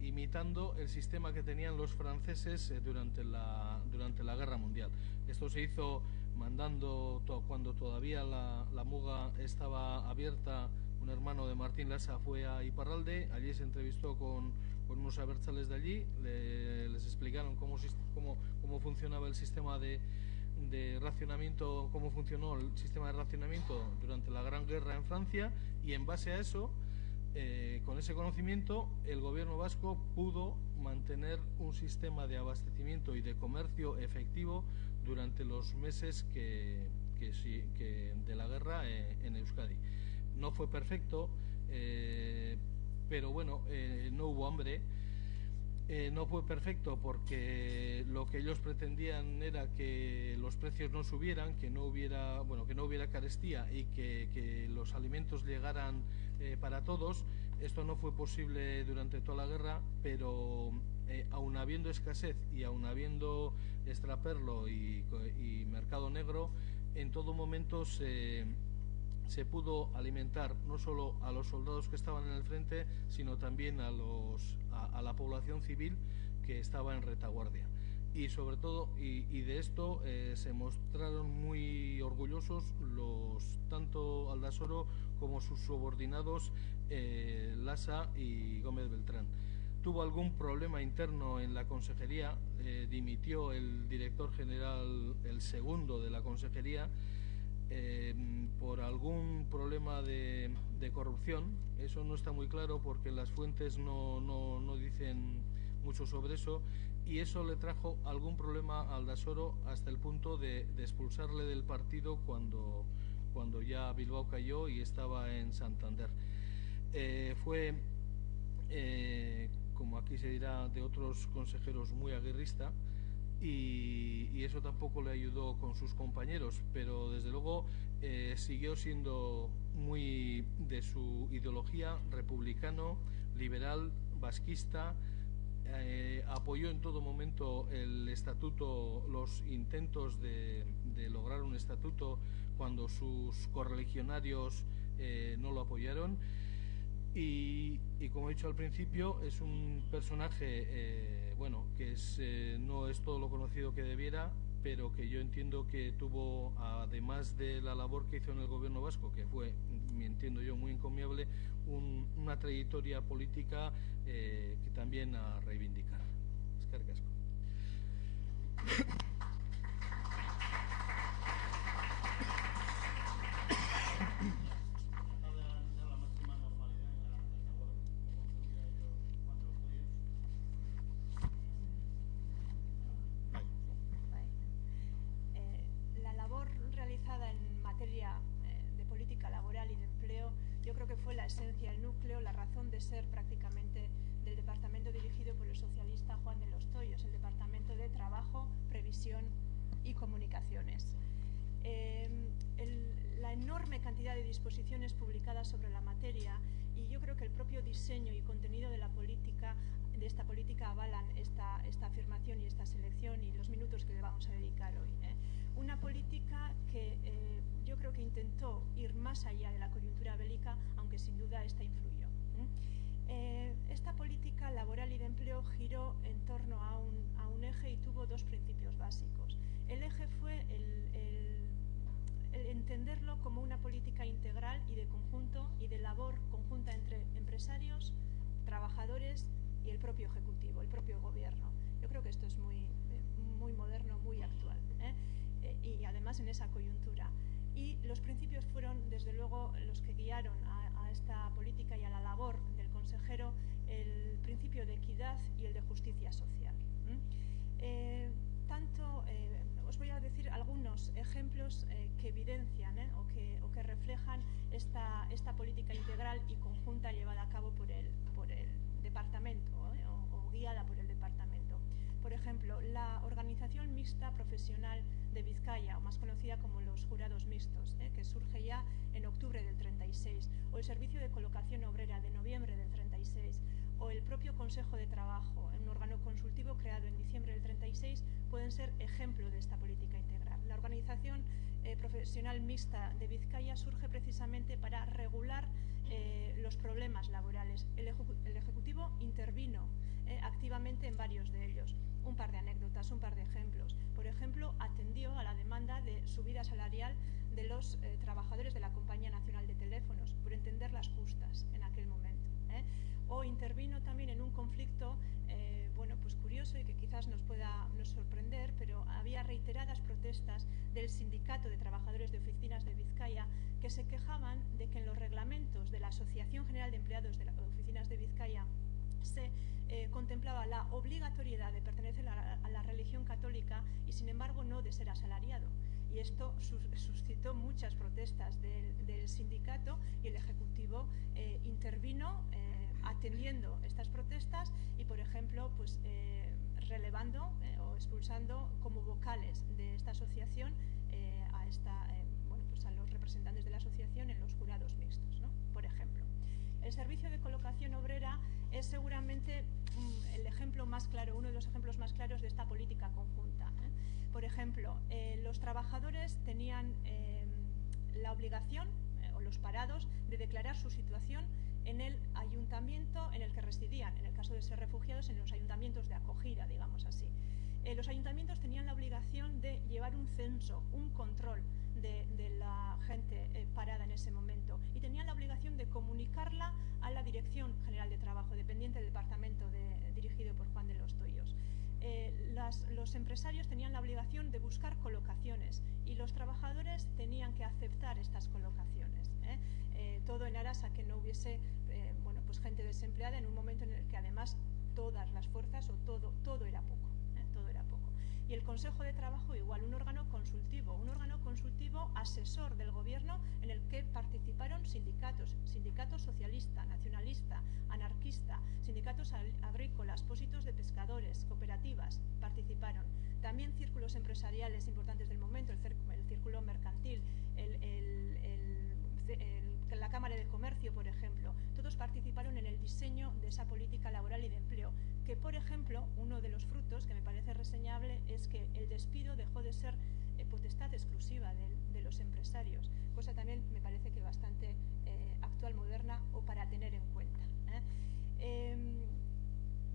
imitando el sistema que tenían los franceses durante la Guerra Mundial. Esto se hizo mandando, cuando todavía la muga estaba abierta, un hermano de Martín Lasa fue a Iparralde, allí se entrevistó con unos abertzales de allí, les explicaron cómo funcionaba el sistema de racionamiento, cómo funcionó el sistema de racionamiento durante la Gran Guerra en Francia, y en base a eso, con ese conocimiento, el gobierno vasco pudo mantener un sistema de abastecimiento y de comercio efectivo durante los meses de la guerra en Euskadi. No fue perfecto, pero no hubo hambre. No fue perfecto porque lo que ellos pretendían era que los precios no subieran, que no hubiera carestía y que los alimentos llegaran para todos. Esto no fue posible durante toda la guerra, pero aun habiendo escasez y aun habiendo extraperlo y mercado negro, en todo momento se pudo alimentar no solo a los soldados que estaban en el frente, sino también a la población civil que estaba en retaguardia. Y sobre todo, y de esto se mostraron muy orgullosos tanto Aldasoro como sus subordinados Lasa y Gómez Beltrán. Tuvo algún problema interno en la consejería, dimitió el director general, el segundo de la consejería, por algún problema de corrupción. Eso no está muy claro porque las fuentes no dicen mucho sobre eso, y eso le trajo algún problema a Aldasoro hasta el punto de expulsarle del partido cuando ya Bilbao cayó y estaba en Santander. Fue, como aquí se dirá, de otros consejeros muy aguerrista, y eso tampoco le ayudó con sus compañeros, pero desde luego siguió siendo muy de su ideología, republicano, liberal, vasquista. Apoyó en todo momento el estatuto, los intentos de lograr un estatuto cuando sus correligionarios no lo apoyaron, y como he dicho al principio, es un personaje bueno, que no es todo lo conocido que debiera, pero que yo entiendo que tuvo, además de la labor que hizo en el gobierno vasco, que fue, me entiendo yo, muy encomiable, una trayectoria política que también a reivindicar. Eskerrik asko. La labor realizada en materia de política laboral y de empleo, yo creo que fue la esencia, el núcleo, la razón de ser prácticamente del departamento dirigido por el socialista Juan de los Toyos, el Departamento de Trabajo, Previsión y Comunicaciones. La enorme cantidad de disposiciones publicadas sobre la materia, y yo creo que el propio diseño y contenido de esta política avalan esta afirmación y esta selección y los minutos que le vamos a dedicar hoy. Una política que yo creo que intentó ir más allá de la coyuntura bélica, aunque sin duda esta influyó. Esta política laboral y de empleo giró en torno a un eje y tuvo dos principios básicos. El eje fue el entenderlo como una política integral y de conjunto y de labor conjunta entre empresarios, trabajadores y el propio Ejecutivo, el propio Gobierno. Yo creo que esto es muy moderno, muy actual, y además en esa coyuntura. Y los principios fueron, desde luego, los que guiaron a esta política y a la labor del consejero, el principio de equidad y el de justicia social. Os voy a decir algunos ejemplos que evidencian o que reflejan esta política integral y conjunta llevada a cabo por el departamento o guiada por el departamento. Por ejemplo, la Organización Mixta Profesional de Vizcaya, o más conocida como los jurados mixtos, que surge ya en octubre del 36, o el Servicio de Colocación Obrera de noviembre del 36, o el propio Consejo de Trabajo, un órgano consultivo creado en diciembre del 36, pueden ser ejemplo de esta política integral. La Organización Profesional Mixta de Vizcaya surge precisamente para regular los problemas laborales. El Ejecutivo intervino activamente en varios de ellos. Un par de anécdotas, un par de ejemplos. Por ejemplo, atendió a la demanda de subida salarial de los trabajadores de la Compañía Nacional de Teléfonos, por entenderlas justas en aquel momento. O intervino también en un conflicto, bueno, pues curioso y que quizás nos sorprender, pero había reiteradas protestas del Sindicato de Trabajadores de Oficinas de Vizcaya que se quejaban de que en los reglamentos de la Asociación General de Empleados de las Oficinas de Vizcaya se contemplaba la obligatoriedad de pertenecer a la religión católica y sin embargo no de ser asalariado. Y esto suscitó muchas protestas del sindicato, y el Ejecutivo intervino atendiendo estas protestas y, por ejemplo, pues relevando o expulsando como vocales de esta asociación a los representantes de la asociación en los jurados mixtos, ¿no? Por ejemplo. El Servicio de Colocación Obrera es seguramente el ejemplo más claro, uno de los ejemplos más claros de esta política conjunta. Por ejemplo, los trabajadores tenían la obligación, o los parados, de declarar su situación en el ayuntamiento en el que residían, en el caso de ser refugiados, en los ayuntamientos de acogida, digamos así. Los ayuntamientos tenían la obligación de llevar un censo, un control de la gente parada en ese momento, y tenían la obligación de comunicarla a la Dirección General de Trabajo, dependiente del departamento dirigido por Juan de los Toyos. Los empresarios tenían la obligación de buscar colocaciones y los trabajadores tenían que aceptar estas colocaciones. Todo en aras a que no hubiese pues gente desempleada en un momento en el que además todas las fuerzas o todo era poco. Consejo de Trabajo igual, un órgano consultivo asesor del gobierno en el que participaron sindicatos socialista, nacionalista, anarquista, sindicatos agrícolas, pósitos de pescadores, cooperativas, participaron. También círculos empresariales importantes del momento, el círculo mercantil, la Cámara de Comercio, por ejemplo, todos participaron en el diseño de esa política laboral y de empleo, que, por ejemplo, uno de los frutos que me parece reseñable es que el despido dejó de ser potestad exclusiva de los empresarios, cosa también me parece que bastante actual, moderna o para tener en cuenta.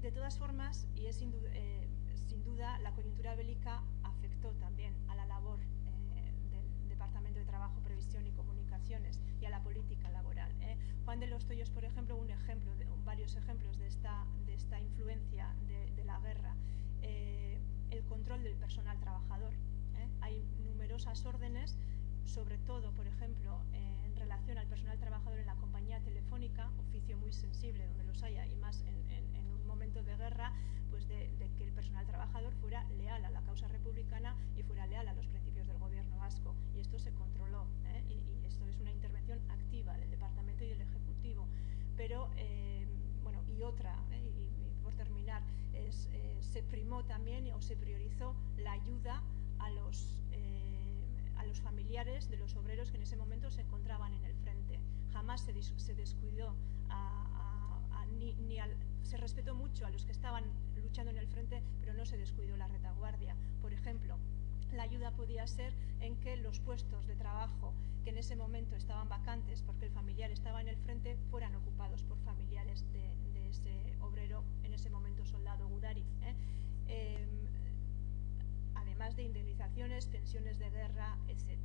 De todas formas, y es sin duda, la coyuntura bélica afectó también a la labor del Departamento de Trabajo, Previsión y Comunicaciones y a la política laboral. Juan de los Toyos, por ejemplo, varios ejemplos de esta influencia de la guerra. El control del personal trabajador. Hay numerosas órdenes, sobre todo, por ejemplo, en relación al personal trabajador en la compañía telefónica, oficio muy sensible donde los haya, y más en un momento de guerra, pues de que el personal trabajador fuera leal a la causa republicana y fuera leal a los principios del gobierno vasco. Y esto se controló, y esto es una intervención activa del Departamento y del Ejecutivo. Pero, bueno, y por terminar, se primó también o se priorizó la ayuda a los familiares de los obreros que en ese momento se encontraban en el frente. Jamás se descuidó, se respetó mucho a los que estaban luchando en el frente, pero no se descuidó la retaguardia. Por ejemplo, la ayuda podía ser en que los puestos de trabajo que en ese momento estaban vacantes porque el familiar estaba en el frente fueran ocupados por familiares de ese obrero, en ese momento soldado Gudari. Además de indemnizaciones, pensiones de guerra, etc.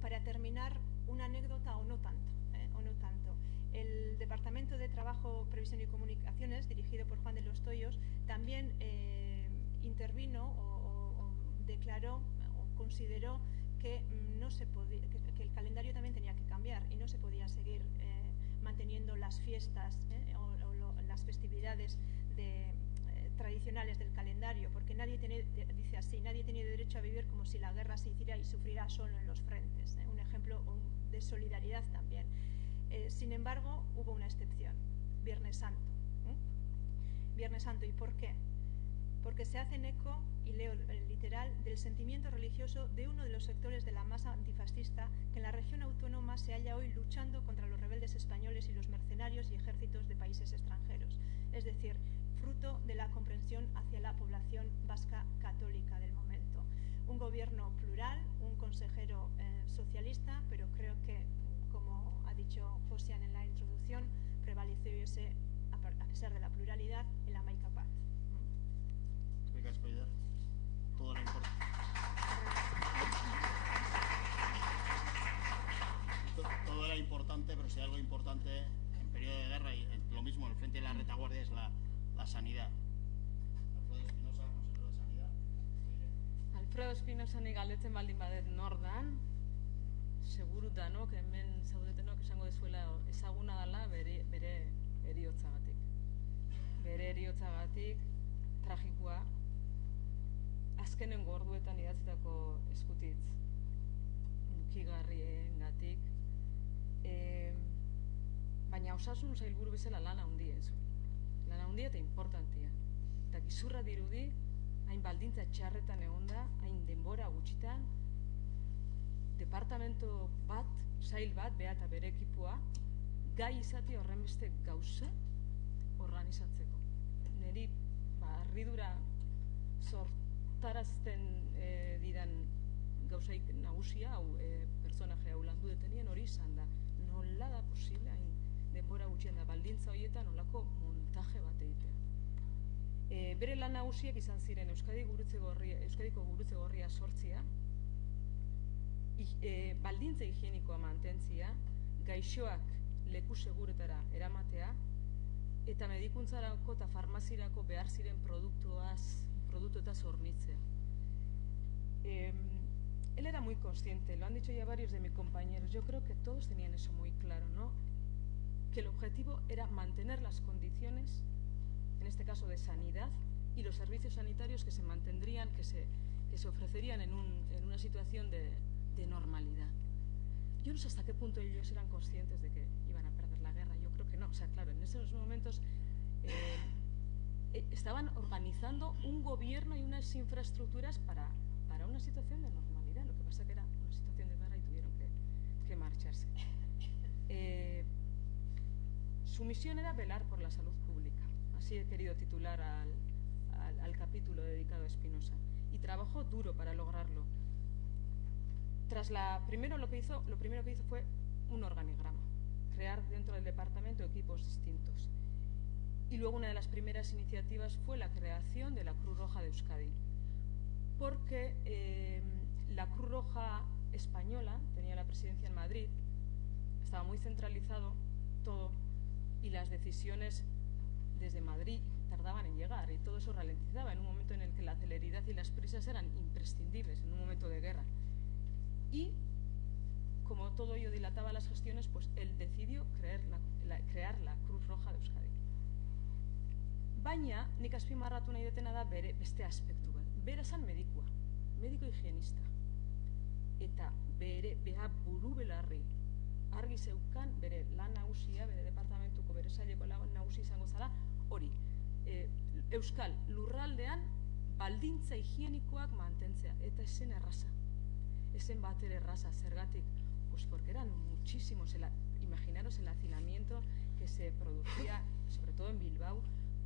Para terminar, una anécdota o no tanto. El Departamento de Trabajo, Previsión y Comunicaciones, dirigido por Juan de los Toyos, también intervino o declaró o consideró que que el calendario también tenía que cambiar y no se podía seguir manteniendo las fiestas o las festividades tradicionales del calendario, porque dice así, nadie tenía derecho a vivir como si la guerra se hiciera y sufriera solo en los frentes. Un ejemplo de solidaridad también. Sin embargo, hubo una excepción, Viernes Santo. Viernes Santo, ¿y por qué? Porque se hacen eco, y leo literal, del sentimiento religioso de uno de los sectores de la masa antifascista que en la región autónoma se halla hoy luchando contra los rebeldes españoles y los mercenarios y ejércitos de países extranjeros. Es decir, fruto de la comprensión hacia la población vasca católica del momento. Un gobierno plural, un consejero socialista, pero creo que, como ha dicho Josian en la introducción, prevaleció a pesar de la pluralidad, el amaica paz. Todo era importante, pero si hay algo importante en periodo de guerra, y lo mismo en el frente de la retaguardia, es la sanidad. Alfredo Espinosa, consejero de Sanidad. Alfredo Espinosa ni galdetzen baldin badet nordan, seguru danok hemen zaudetenok esango dezuela ezaguna dela bere heriotzagatik. Bere heriotzagatik tragikoa, azkenengo orduetan idatzitako eskutitz mukigarriengatik, baina osasun sailburu bezala lan handia zuen. Lan handia eta importantea. Eta gizurra dirudi, hain baldintza txarretan egonda, hain denbora gutxitan, departamento bat, sail bat, bea eta bere ekipoa, gai izati horrenbeste gauza organizatzeko. Neri, harridura sortarazten didan gauzaik nagusia, hau personaje hau landu detenien hori izan da. Nola da posible, hain denbora gutxien da, baldintza horietan nolako montaje bat egitea. Bere lan nagusiak izan ziren Euskadiko Gurutze Gorria sortzia, baldintza higienikoa mantentzia, gaixoak leku seguretara eramatea, eta medikuntzarako eta farmazirako behar ziren produktuetaz hornitzea. Él era muy consciente, lo han dicho ya varios de mis compañeros, yo creo que todos tenían eso muy claro, ¿no? Que el objetivo era mantener las condiciones, en este caso de sanidad, y los servicios sanitarios que se mantendrían, que se ofrecerían en una situación de normalidad. Yo no sé hasta qué punto ellos eran conscientes de que iban a perder la guerra, yo creo que no. O sea, claro, en esos momentos estaban organizando un gobierno y unas infraestructuras para una situación de normalidad. Lo que pasa que era una situación de guerra y tuvieron que marcharse. Su misión era velar por la salud pública. Así he querido titular al capítulo dedicado a Espinosa. Y trabajó duro para lograrlo. Lo primero que hizo fue un organigrama, crear dentro del departamento equipos distintos. Y luego una de las primeras iniciativas fue la creación de la Cruz Roja de Euskadi, porque la Cruz Roja española tenía la presidencia en Madrid, estaba muy centralizado todo y las decisiones desde Madrid tardaban en llegar y todo eso ralentizaba en un momento en el que la celeridad y las prisas eran imprescindibles en un momento de guerra. Y como todo ello dilataba las gestiones, pues él decidió crear la Cruz Roja de Euskadi. Baina, nik azpimarratu nahi dutena da beste aspektu bat. Bera zan medikua, mediko higienista. Eta beha buru belarri argi zeukan bere lan nagusia, bere departamentuko, bere saileko lan nagusi izango zala, hori, Euskal lurraldean baldintza higienikoak mantentzea, eta esen erraza. Esen bater erraza, zergatik, pues porque eran muchísimos, imaginaros el hacinamiento que se producía, sobre todo en Bilbao,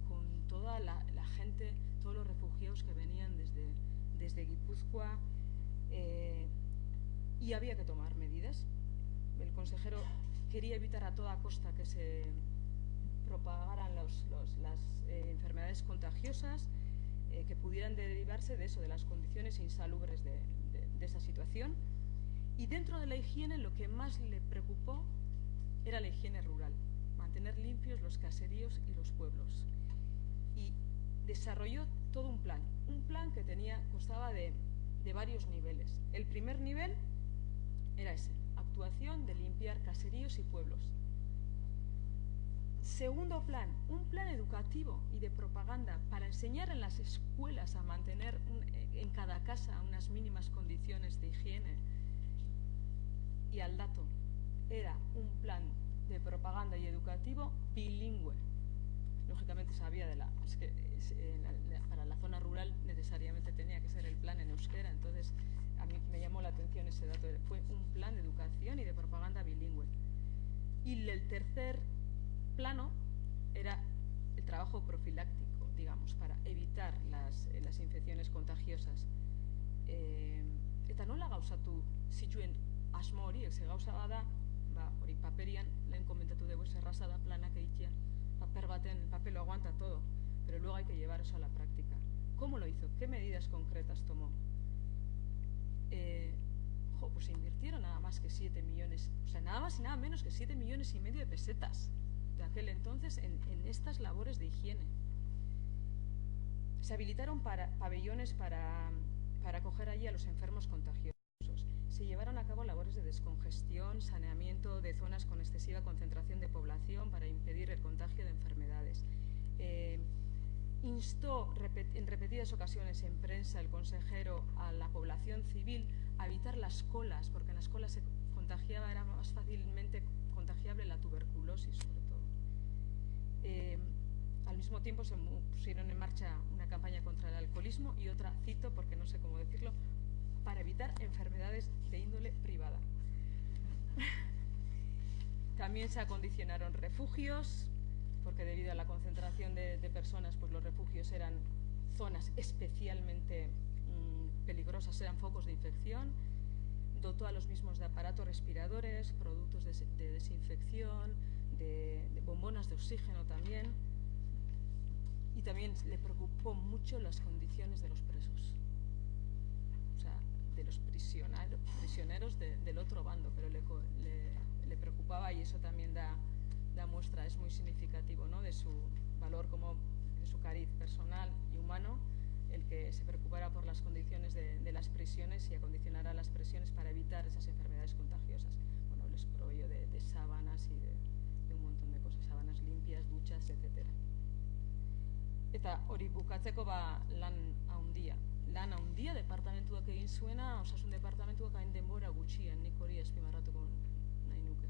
con toda la gente, todos los refugiados que venían desde Guipúzcoa, y había que tomar medidas. El consejero quería evitar a toda costa que se propagaran las enfermedades contagiosas que pudieran derivarse de eso, de las condiciones insalubres de esa situación. Y dentro de la higiene lo que más le preocupó era la higiene rural, mantener limpios los caseríos y los pueblos. Y desarrolló todo un plan que constaba de varios niveles. El primer nivel era ese, actuación de limpiar caseríos y pueblos. Segundo plan, un plan educativo y de propaganda para enseñar en las escuelas a mantener en cada casa unas mínimas condiciones de higiene. Y al dato, era un plan de propaganda y educativo bilingüe. Lógicamente sabía para la zona rural necesariamente tenía que ser el plan en euskera, entonces a mí me llamó la atención ese dato. Fue un plan de educación y de propaganda bilingüe. Y el tercer plano era el trabajo profiláctico, digamos, para evitar las infecciones contagiosas. Eta nola gauzatu zituen asmo horiek, ze gauza bada, hori paperian, lehen komentatu dugu, erraza da planak egitea, papel lo aguanta todo, pero luego hay que llevar eso a la práctica. ¿Cómo lo hizo? ¿Qué medidas concretas tomó? Pues se invirtieron nada más que 7 millones, o sea, nada más y nada menos que 7,5 millones de pesetas de aquel entonces en estas labores de higiene. Se habilitaron pabellones para acoger allí a los enfermos contagiosos. Se llevaron a cabo labores de descongestión, saneamiento de zonas con excesiva concentración de población para impedir el contagio de enfermedades. Instó en repetidas ocasiones en prensa el consejero a la población civil a evitar las colas, porque en las colas era más fácilmente contagiable la tuberculosis, sobre todo. Al mismo tiempo se pusieron en marcha una campaña contra el alcoholismo y otra, cito porque no sé cómo decirlo, para evitar enfermedades de índole privada. También se acondicionaron refugios, porque debido a la concentración de personas, pues los refugios eran zonas especialmente peligrosas, eran focos de infección. Dotó a los mismos de aparatos respiradores, productos de desinfección, de bombonas de oxígeno también. Y también le preocupó mucho las condiciones de los presos, o sea, de los prisioneros del otro bando, pero le preocupaba, y eso también da muestra, es muy significativo, ¿no?, de su valor de su cariz personal y humano, el que se preocupara por las condiciones de las prisiones y acondicionara las prisiones para evitar esas enfermedades contagiosas. Bueno, les proveyó de sábanas y de un montón de cosas, sábanas limpias, duchas, etc. Eta hori bukatzeko lan handia departamentuak egin zuena, osasun departamentuak hain denbora gutxien, nik hori azpimarratuko nahi nuke.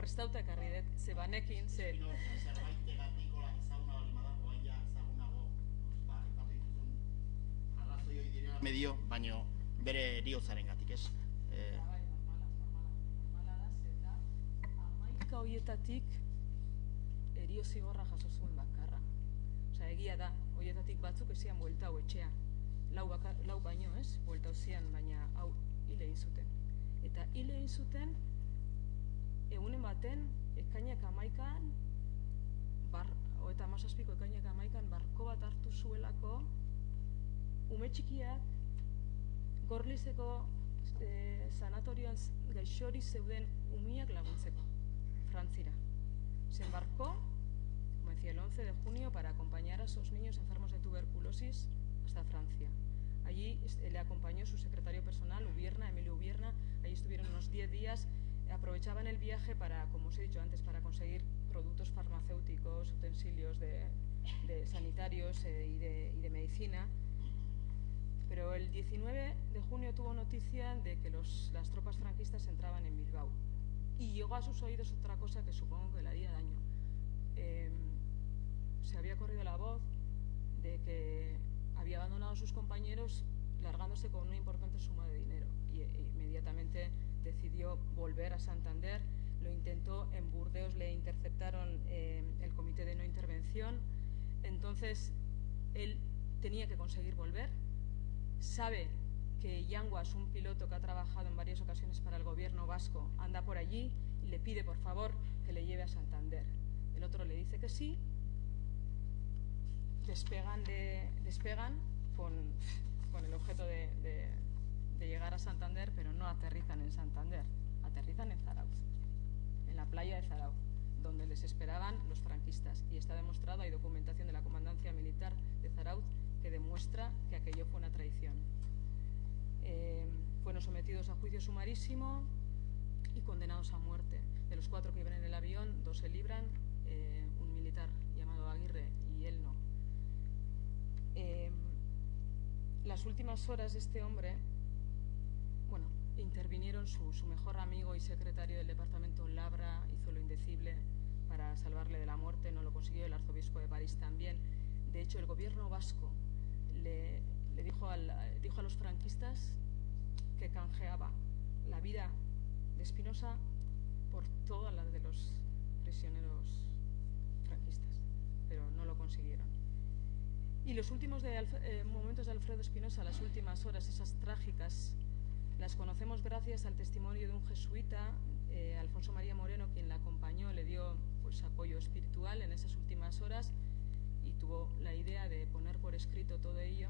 Prestauta ekarri dut, ze banekin, ze... Medio, baino bere eriozaren gatik, ez? Normala da, zeta, 11 horietatik eriozigorra jaso zuen bakarra. Osea, egia da, horietatik batzuk ezian bueltau etxean. Lau baino, ez? Bueltau zian, baina hau hile egin zuten. Eta hile egin zuten, egunen baten, ekainak 11an, eta 17ko ekainak 11an, barko bat hartu zuelako, ume txikiak, Gorlizeko sanatorioan gaixori zeuden umiak laguntzeko, Frantzira. Se embarcó, como decía, el 11 de junio para acompañar a esos niños enfermos de tuberculosis hasta Francia. Allí le acompañó su secretario personal, Emilio Ubierna. Allí estuvieron unos 10 días. Aprovechaban el viaje para, como os he dicho antes, para conseguir productos farmacéuticos, utensilios de sanitarios y de medicina. Pero el 19 de junio tuvo noticia de que las tropas franquistas entraban en Bilbao. Y llegó a sus oídos otra cosa que supongo que le haría daño. Se había corrido la voz de que había abandonado a sus compañeros largándose con una importante suma de dinero. Y inmediatamente decidió volver a Santander. Lo intentó en Burdeos, le interceptaron el comité de no intervención. Entonces, él tenía que conseguir volver. Sabe que Yanguas, un piloto que ha trabajado en varias ocasiones para el gobierno vasco, anda por allí y le pide por favor que le lleve a Santander. El otro le dice que sí. Despegan con el objeto de llegar a Santander, pero no aterrizan en Santander, aterrizan en Zarauz, en la playa de Zarauz, donde les esperaban los franquistas. Y está demostrado, hay documentación de la Comandancia Militar de Zarauz que demuestra que aquello fue una traición. Fueron sometidos a juicio sumarísimo y condenados a muerte. De los 4 que iban en el avión, 2 se libran, un militar llamado Aguirre y él no. Las últimas horas de este hombre, bueno, intervinieron su mejor amigo y secretario del departamento, Labra, hizo lo indecible para salvarle de la muerte, no lo consiguió, el arzobispo de París también. De hecho, el gobierno vasco le dijo a los franquistas que canjeaba la vida de Espinosa por toda la de los prisioneros franquistas, pero no lo consiguieron. Y los últimos momentos de Alfredo Espinosa, las últimas horas, esas trágicas, las conocemos gracias al testimonio de un jesuita, Alfonso María Moreno, quien la acompañó, le dio pues apoyo espiritual en esas últimas horas y tuvo la idea de poner por escrito todo ello.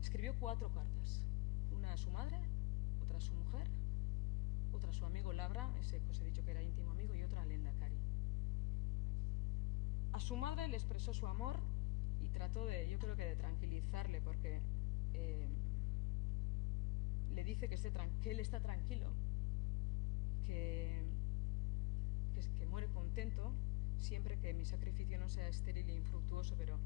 Escribió 4 cartas, una a su madre, otra a su mujer, otra a su amigo Labra, ese que os he dicho que era íntimo amigo, y otra a Lendakari. A su madre le expresó su amor y trató yo creo que de tranquilizarle, porque le dice que él está tranquilo, que muere contento siempre que mi sacrificio no sea estéril e infructuoso, pero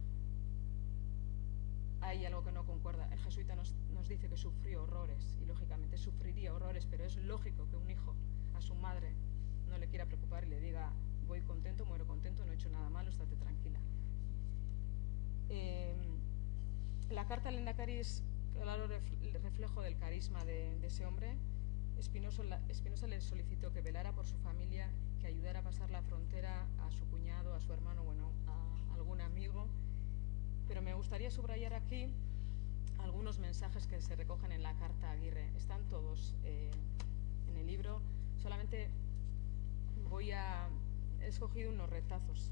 hay algo que no concuerda. El jesuita nos dice que sufrió horrores, y lógicamente sufriría horrores, pero es lógico que un hijo a su madre no le quiera preocupar y le diga: voy contento, muero contento, no he hecho nada malo, estate tranquila. La carta al Lendakari es claro reflejo del carisma de ese hombre. Espinosa le solicitó que velara por su familia, que ayudara a pasar la frontera a su cuñado, a su hermano, bueno, a algún amigo. Pero me gustaría subrayar aquí algunos mensajes que se recogen en la carta a Aguirre. Están todos en el libro. Solamente he escogido unos retazos.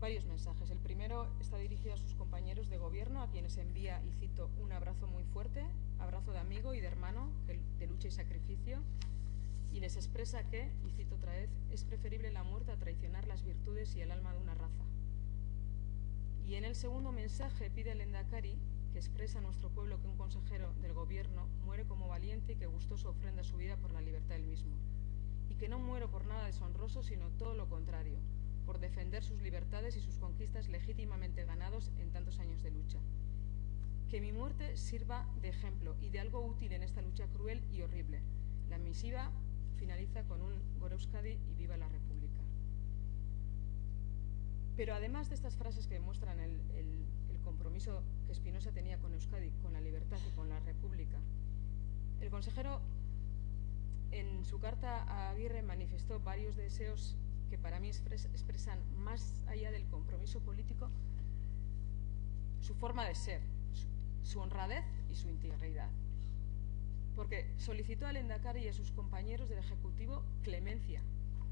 Varios mensajes. El primero está dirigido a sus compañeros de gobierno, a quienes envía, y cito, un abrazo muy fuerte, abrazo de amigo y de hermano, de lucha y sacrificio, y les expresa que, y cito otra vez, es preferible la muerte a traicionar las virtudes y el alma de una raza. Y en el segundo mensaje pide al Lendakari que expresa a nuestro pueblo que un consejero del gobierno muere como valiente y que gustoso ofrenda su vida por la libertad del mismo. religioso, sino todo lo contrario, por defender sus libertades y sus conquistas legítimamente ganados en tantos años de lucha. Que mi muerte sirva de ejemplo y de algo útil en esta lucha cruel y horrible. La misiva finaliza con un Gora Euskadi y viva la República. Pero además de estas frases que demuestran el compromiso que Spinoza tenía con Euskadi, con la libertad y con la República, el consejero en su carta a Aguirre manifestó varios deseos que para mí expresan, más allá del compromiso político, su forma de ser, su honradez y su integridad. Porque solicitó al Lehendakari y a sus compañeros del Ejecutivo clemencia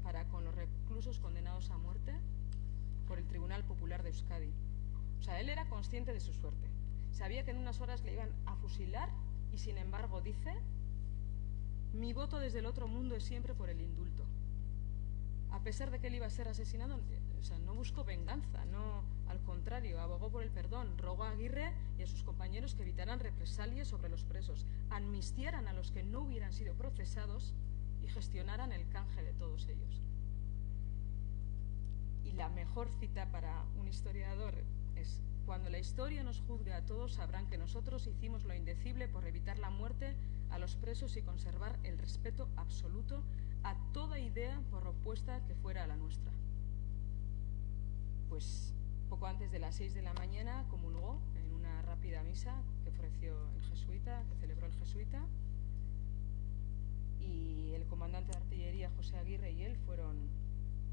para con los reclusos condenados a muerte por el Tribunal Popular de Euskadi. O sea, él era consciente de su suerte. Sabía que en unas horas le iban a fusilar y, sin embargo, dice: mi voto desde el otro mundo es siempre por el indulto. A pesar de que él iba a ser asesinado, o sea, no buscó venganza, no, al contrario, abogó por el perdón, rogó a Aguirre y a sus compañeros que evitaran represalias sobre los presos, amnistiaran a los que no hubieran sido procesados y gestionaran el canje de todos ellos. Y la mejor cita para un historiador es: cuando la historia nos juzgue a todos, sabrán que nosotros hicimos lo indecible por evitar la muerte a los presos y conservar el respeto absoluto a toda idea por opuesta que fuera a la nuestra. Pues poco antes de las 6 de la mañana comulgó en una rápida misa que ofreció el jesuita, que celebró el jesuita, y el comandante de artillería José Aguirre y él fueron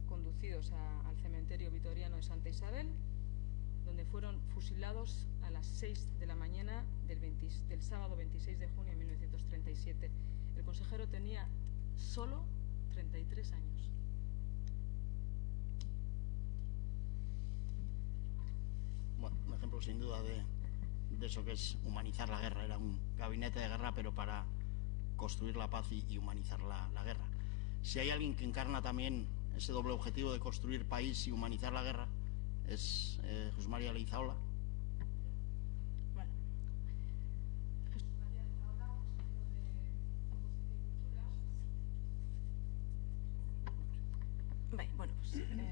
conducidos al cementerio vitoriano de Santa Isabel, donde fueron fusilados a las 6 de la mañana del sábado 26 de junio de 1937. El consejero tenía solo 33 años. Bueno, un ejemplo sin duda de eso que es humanizar la guerra. Era un gabinete de guerra, pero para construir la paz y humanizar la guerra. Si hay alguien que encarna también ese doble objetivo de construir país y humanizar la guerra, es Jesús María Leizaola. Bueno, Jesús María Leizaola,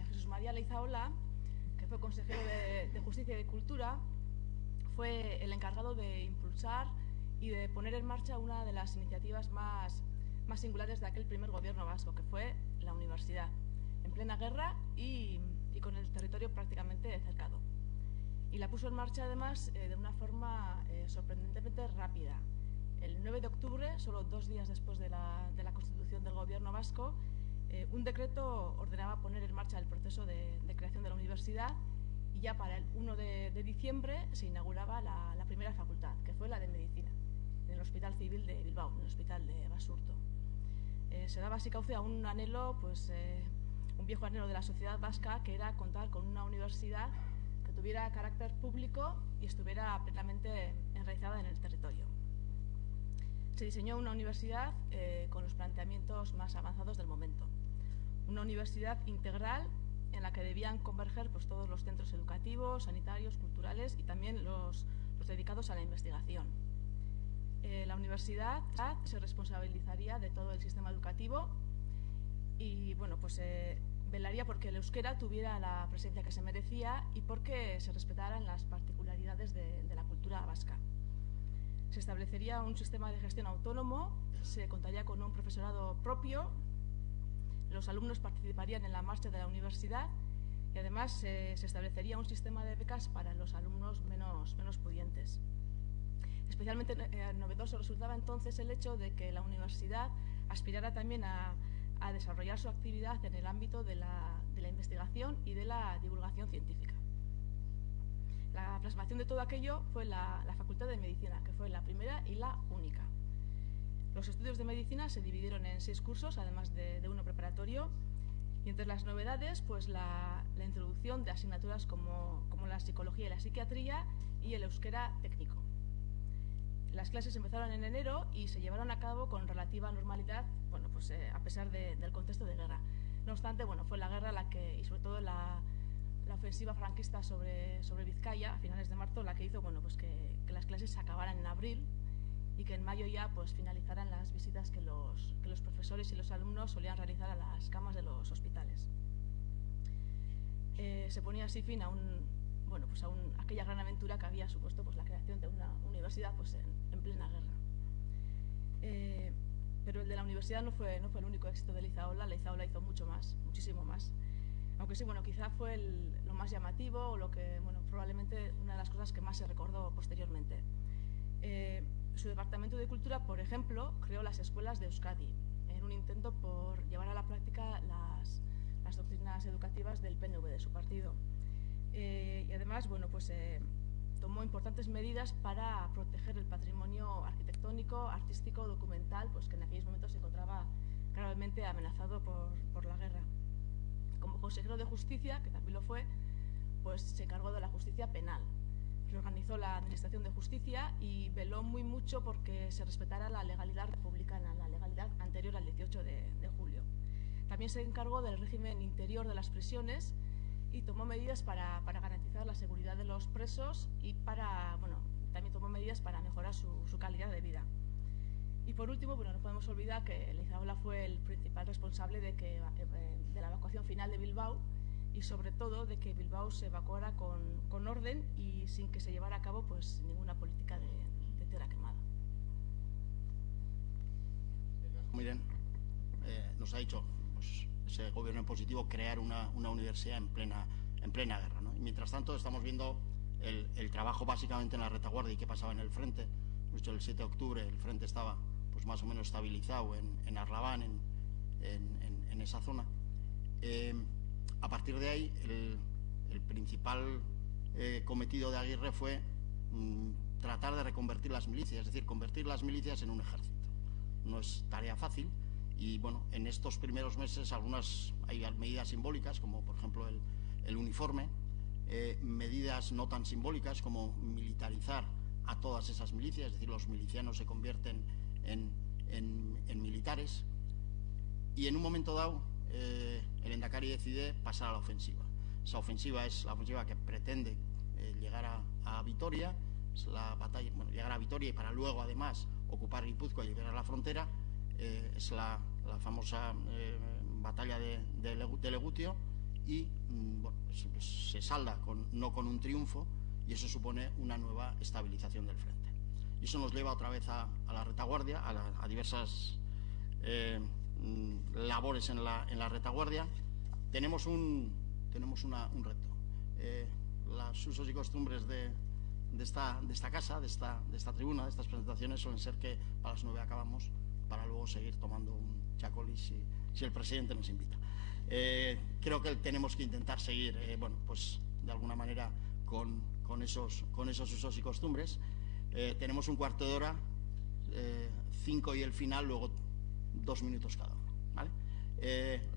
Jesús María Leizaola, que fue consejero de Justicia y de Cultura, fue el encargado de impulsar y de poner en marcha una de las iniciativas más singulares de aquel primer gobierno vasco, que fue la universidad, en plena guerra y con el territorio prácticamente cercado. Y la puso en marcha además de una forma sorprendentemente rápida. El 9 de octubre, solo 2 días después de la constitución del gobierno vasco, un decreto ordenaba poner en marcha el proceso de creación de la universidad, y ya para el 1 de diciembre se inauguraba la primera facultad, que fue la de Medicina, en el Hospital Civil de Bilbao, en el Hospital de Basurto. Se daba así cauce a un anhelo, un viejo anhelo de la sociedad vasca, que era contar con una universidad que tuviera carácter público y estuviera plenamente enraizada en el territorio. Se diseñó una universidad con los planteamientos más avanzados del momento. Una universidad integral en la que debían converger todos los centros educativos, sanitarios, culturales y también los dedicados a la investigación. La universidad se responsabilizaría de todo el sistema educativo y velaría porque el euskera tuviera la presencia que se merecía y porque se respetaran las particularidades de la cultura vasca. Se establecería un sistema de gestión autónomo, se contaría con un profesorado propio, los alumnos participarían en la marcha de la universidad y además se establecería un sistema de becas para los alumnos menos pudientes. Especialmente novedoso resultaba entonces el hecho de que la universidad aspirara también a desarrollar su actividad en el ámbito de la investigación y de la divulgación científica. La plasmación de todo aquello fue la Facultad de Medicina, que fue la primera y la única. Los estudios de medicina se dividieron en 6 cursos, además de uno preparatorio, y entre las novedades, la introducción de asignaturas como la psicología y la psiquiatría y el euskera técnico. Las clases empezaron en enero y se llevaron a cabo con relativa normalidad, a pesar del contexto de guerra. No obstante, fue la guerra y sobre todo la ofensiva franquista sobre Vizcaya a finales de marzo la que hizo que las clases se acabaran en abril y que en mayo ya finalizaran las visitas que los profesores profesores y los alumnos solían realizar a las camas de los hospitales. Se ponía así fin a aquella gran aventura que había supuesto pues, la creación de una universidad pues, en plena guerra. Pero el de la universidad no fue el único éxito de Leizaola. Leizaola hizo mucho más, muchísimo más. Aunque sí, quizá fue lo más llamativo o lo que, probablemente una de las cosas que más se recordó posteriormente. Su departamento de Cultura, por ejemplo, creó las escuelas de Euskadi, en un intento por llevar a la práctica las doctrinas educativas del PNV, de su partido. Y además, tomó importantes medidas para proteger el patrimonio arquitectónico, artístico, documental, pues que en aquellos momentos se encontraba gravemente amenazado por la guerra. Como consejero de Justicia, que también lo fue, pues se encargó de la justicia penal. Reorganizó la administración de justicia y veló muy mucho porque se respetara la legalidad republicana, la legalidad anterior al 18 de julio. También se encargó del régimen interior de las prisiones y tomó medidas para garantizar la seguridad de los presos y también tomó medidas para mejorar su calidad de vida. Y por último, no podemos olvidar que Leizaola fue el principal responsable de la evacuación final de Bilbao y sobre todo de que Bilbao se evacuara con orden y sin que se llevara a cabo pues ninguna política de tierra quemada. Miren, nos ha dicho pues, ese gobierno en positivo crear una universidad en plena guerra, ¿no? Y mientras tanto estamos viendo el trabajo básicamente en la retaguardia y qué pasaba en el frente. Justo el 7 de octubre el frente estaba pues más o menos estabilizado en Arlabán, en esa zona. A partir de ahí el principal cometido de Aguirre fue tratar de reconvertir las milicias, es decir, convertir las milicias en un ejército. No es tarea fácil y en estos primeros meses hay medidas simbólicas como por ejemplo el uniforme, medidas no tan simbólicas como militarizar a todas esas milicias, es decir, los milicianos se convierten en militares y en un momento dado el Endacari decide pasar a la ofensiva. Esa ofensiva es la ofensiva que pretende llegar a Vitoria, es la batalla, llegar a Vitoria y para luego además ocupar Guipúzcoa y llegar a la frontera, es la famosa batalla de Legutio y se salda no con un triunfo y eso supone una nueva estabilización del frente. Y eso nos lleva otra vez a la retaguardia, a diversas labores en la retaguardia. Tenemos un reto. Los usos y costumbres de esta casa, de esta tribuna, de estas presentaciones suelen ser que a las 9 acabamos para luego seguir tomando un chacolí si el presidente nos invita. Creo que tenemos que intentar seguir, pues de alguna manera con esos usos y costumbres. Tenemos un cuarto de hora, 5 y el final, luego 2 minutos cada uno, ¿vale?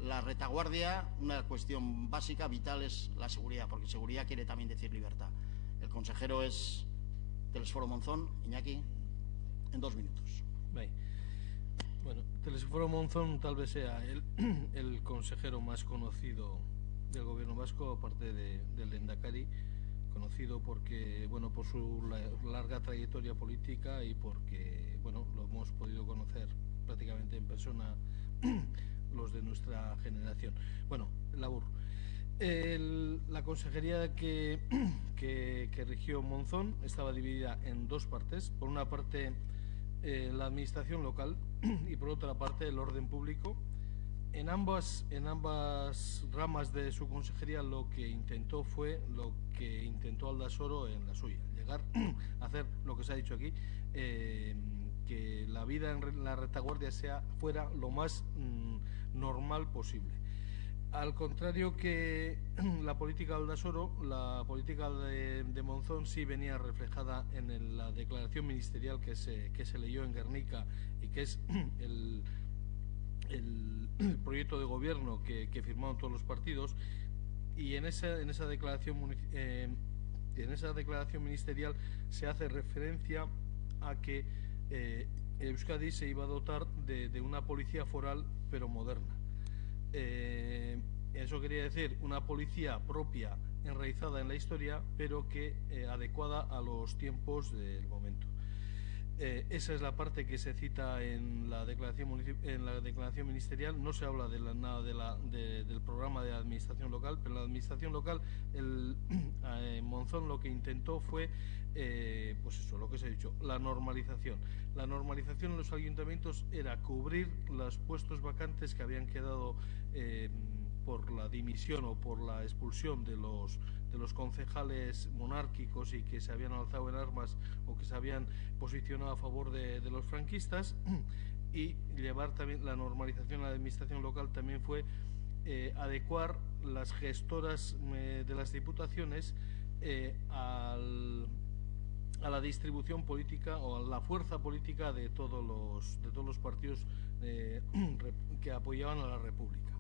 La retaguardia, una cuestión básica, vital, es la seguridad, porque seguridad quiere también decir libertad. El consejero es Telesforo Monzón. Iñaki, en 2 minutos. Bueno, Telesforo Monzón tal vez sea el consejero más conocido del gobierno vasco, aparte del Lehendakari, conocido porque, por su larga trayectoria política y porque, lo hemos podido conocer prácticamente en persona los de nuestra generación. Labur. La consejería que rigió Monzón estaba dividida en 2 partes. Por una parte, la administración local y por otra parte, el orden público. En ambas ramas de su consejería lo que intentó fue lo que intentó Aldasoro en la suya, llegar a hacer lo que se ha dicho aquí, que la vida en la retaguardia fuera lo más normal posible. Al contrario que la política de Aldasoro, la política de Monzón sí venía reflejada en la declaración ministerial que se leyó en Guernica y que es el proyecto de gobierno que firmaron todos los partidos, y en esa declaración ministerial se hace referencia a que Euskadi se iba a dotar de una policía foral pero moderna. Eso quería decir una policía propia, enraizada en la historia, pero que adecuada a los tiempos del momento. Esa es la parte que se cita en la declaración ministerial. No se habla de nada del programa de la administración local, pero la administración local, Monzón lo que intentó fue, pues eso, lo que os he dicho, la normalización. La normalización en los ayuntamientos era cubrir los puestos vacantes que habían quedado por la dimisión o por la expulsión de los concejales monárquicos y que se habían alzado en armas o que se habían posicionado a favor de los franquistas, y llevar también la normalización a la administración local. También fue adecuar las gestoras de las diputaciones a la distribución política o a la fuerza política de todos los partidos que apoyaban a la República.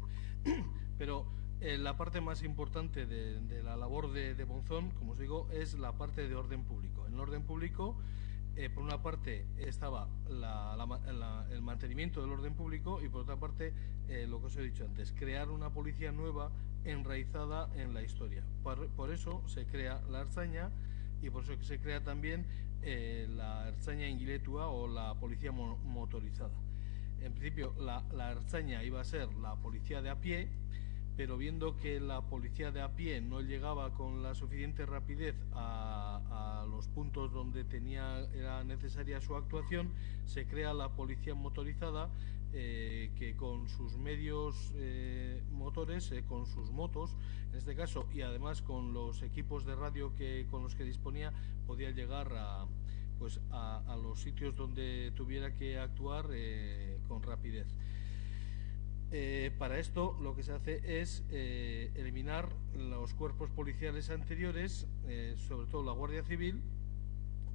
Pero la parte más importante de la labor de Monzón, como os digo, es la parte de orden público. En el orden público, por una parte estaba el mantenimiento del orden público y por otra parte, lo que os he dicho antes, crear una policía nueva enraizada en la historia. Por eso se crea la Ertzaina y por eso que se crea también la Ertzaina Ingiletua o la policía motorizada. En principio la Ertzaina iba a ser la policía de a pie, pero viendo que la policía de a pie no llegaba con la suficiente rapidez a los puntos donde era necesaria su actuación, se crea la policía motorizada, que con sus medios motores, con sus motos, en este caso, y además con los equipos de radio con los que disponía, podía llegar a los sitios donde tuviera que actuar con rapidez. Para esto lo que se hace es eliminar los cuerpos policiales anteriores, sobre todo la Guardia Civil,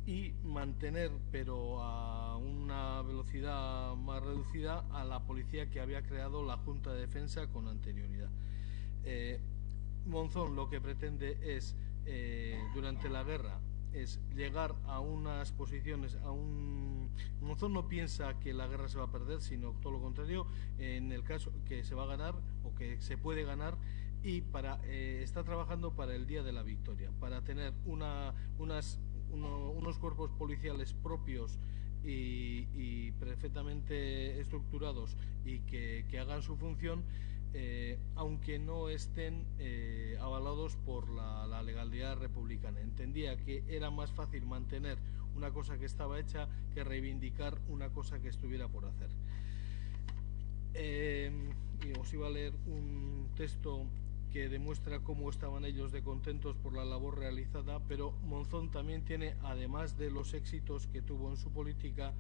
y mantener, pero a una velocidad más reducida, a la policía que había creado la Junta de Defensa con anterioridad. Monzón lo que pretende es, durante la guerra, es llegar a unas posiciones, Monzón no piensa que la guerra se va a perder, sino todo lo contrario, en el caso que se va a ganar o que se puede ganar, y está trabajando para el día de la victoria, para tener unos cuerpos policiales propios y perfectamente estructurados y que hagan su función, aunque no estén avalados por la legalidad republicana. Entendía que era más fácil mantener una cosa que estaba hecha que reivindicar una cosa que estuviera por hacer. Y os iba a leer un texto que demuestra cómo estaban ellos de contentos por la labor realizada, pero Monzón también tiene, además de los éxitos que tuvo en su política,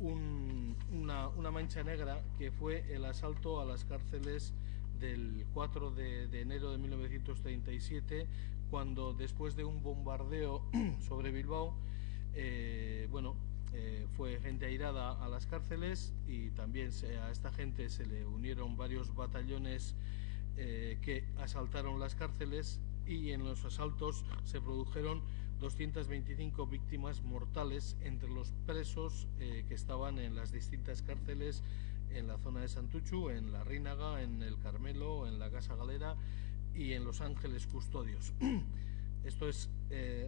una mancha negra, que fue el asalto a las cárceles del 4 de enero de 1937, cuando después de un bombardeo sobre Bilbao, fue gente airada a las cárceles, y también a esta gente se le unieron varios batallones que asaltaron las cárceles, y en los asaltos se produjeron 225 víctimas mortales entre los presos que estaban en las distintas cárceles en la zona de Santuchu, en la Rínaga, en el Carmelo, en la Casa Galera y en Los Ángeles Custodios. Esto es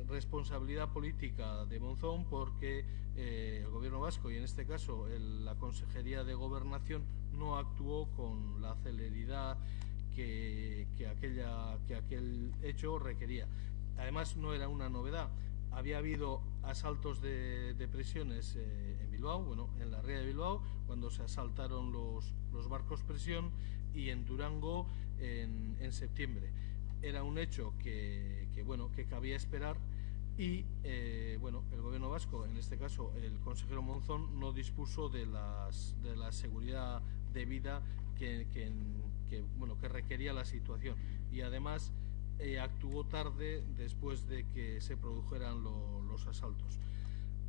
responsabilidad política de Monzón, porque el gobierno vasco, y en este caso la Consejería de Gobernación, no actuó con la celeridad que aquel hecho requería. Además, no era una novedad. Había habido asaltos de prisiones en Bilbao, en la ría de Bilbao, cuando se asaltaron los barcos prisión, y en Durango en septiembre. Era un hecho que cabía esperar, y el gobierno vasco, en este caso el consejero Monzón, no dispuso de la seguridad debida que requería la situación, y además actuó tarde después de que se produjeran los asaltos.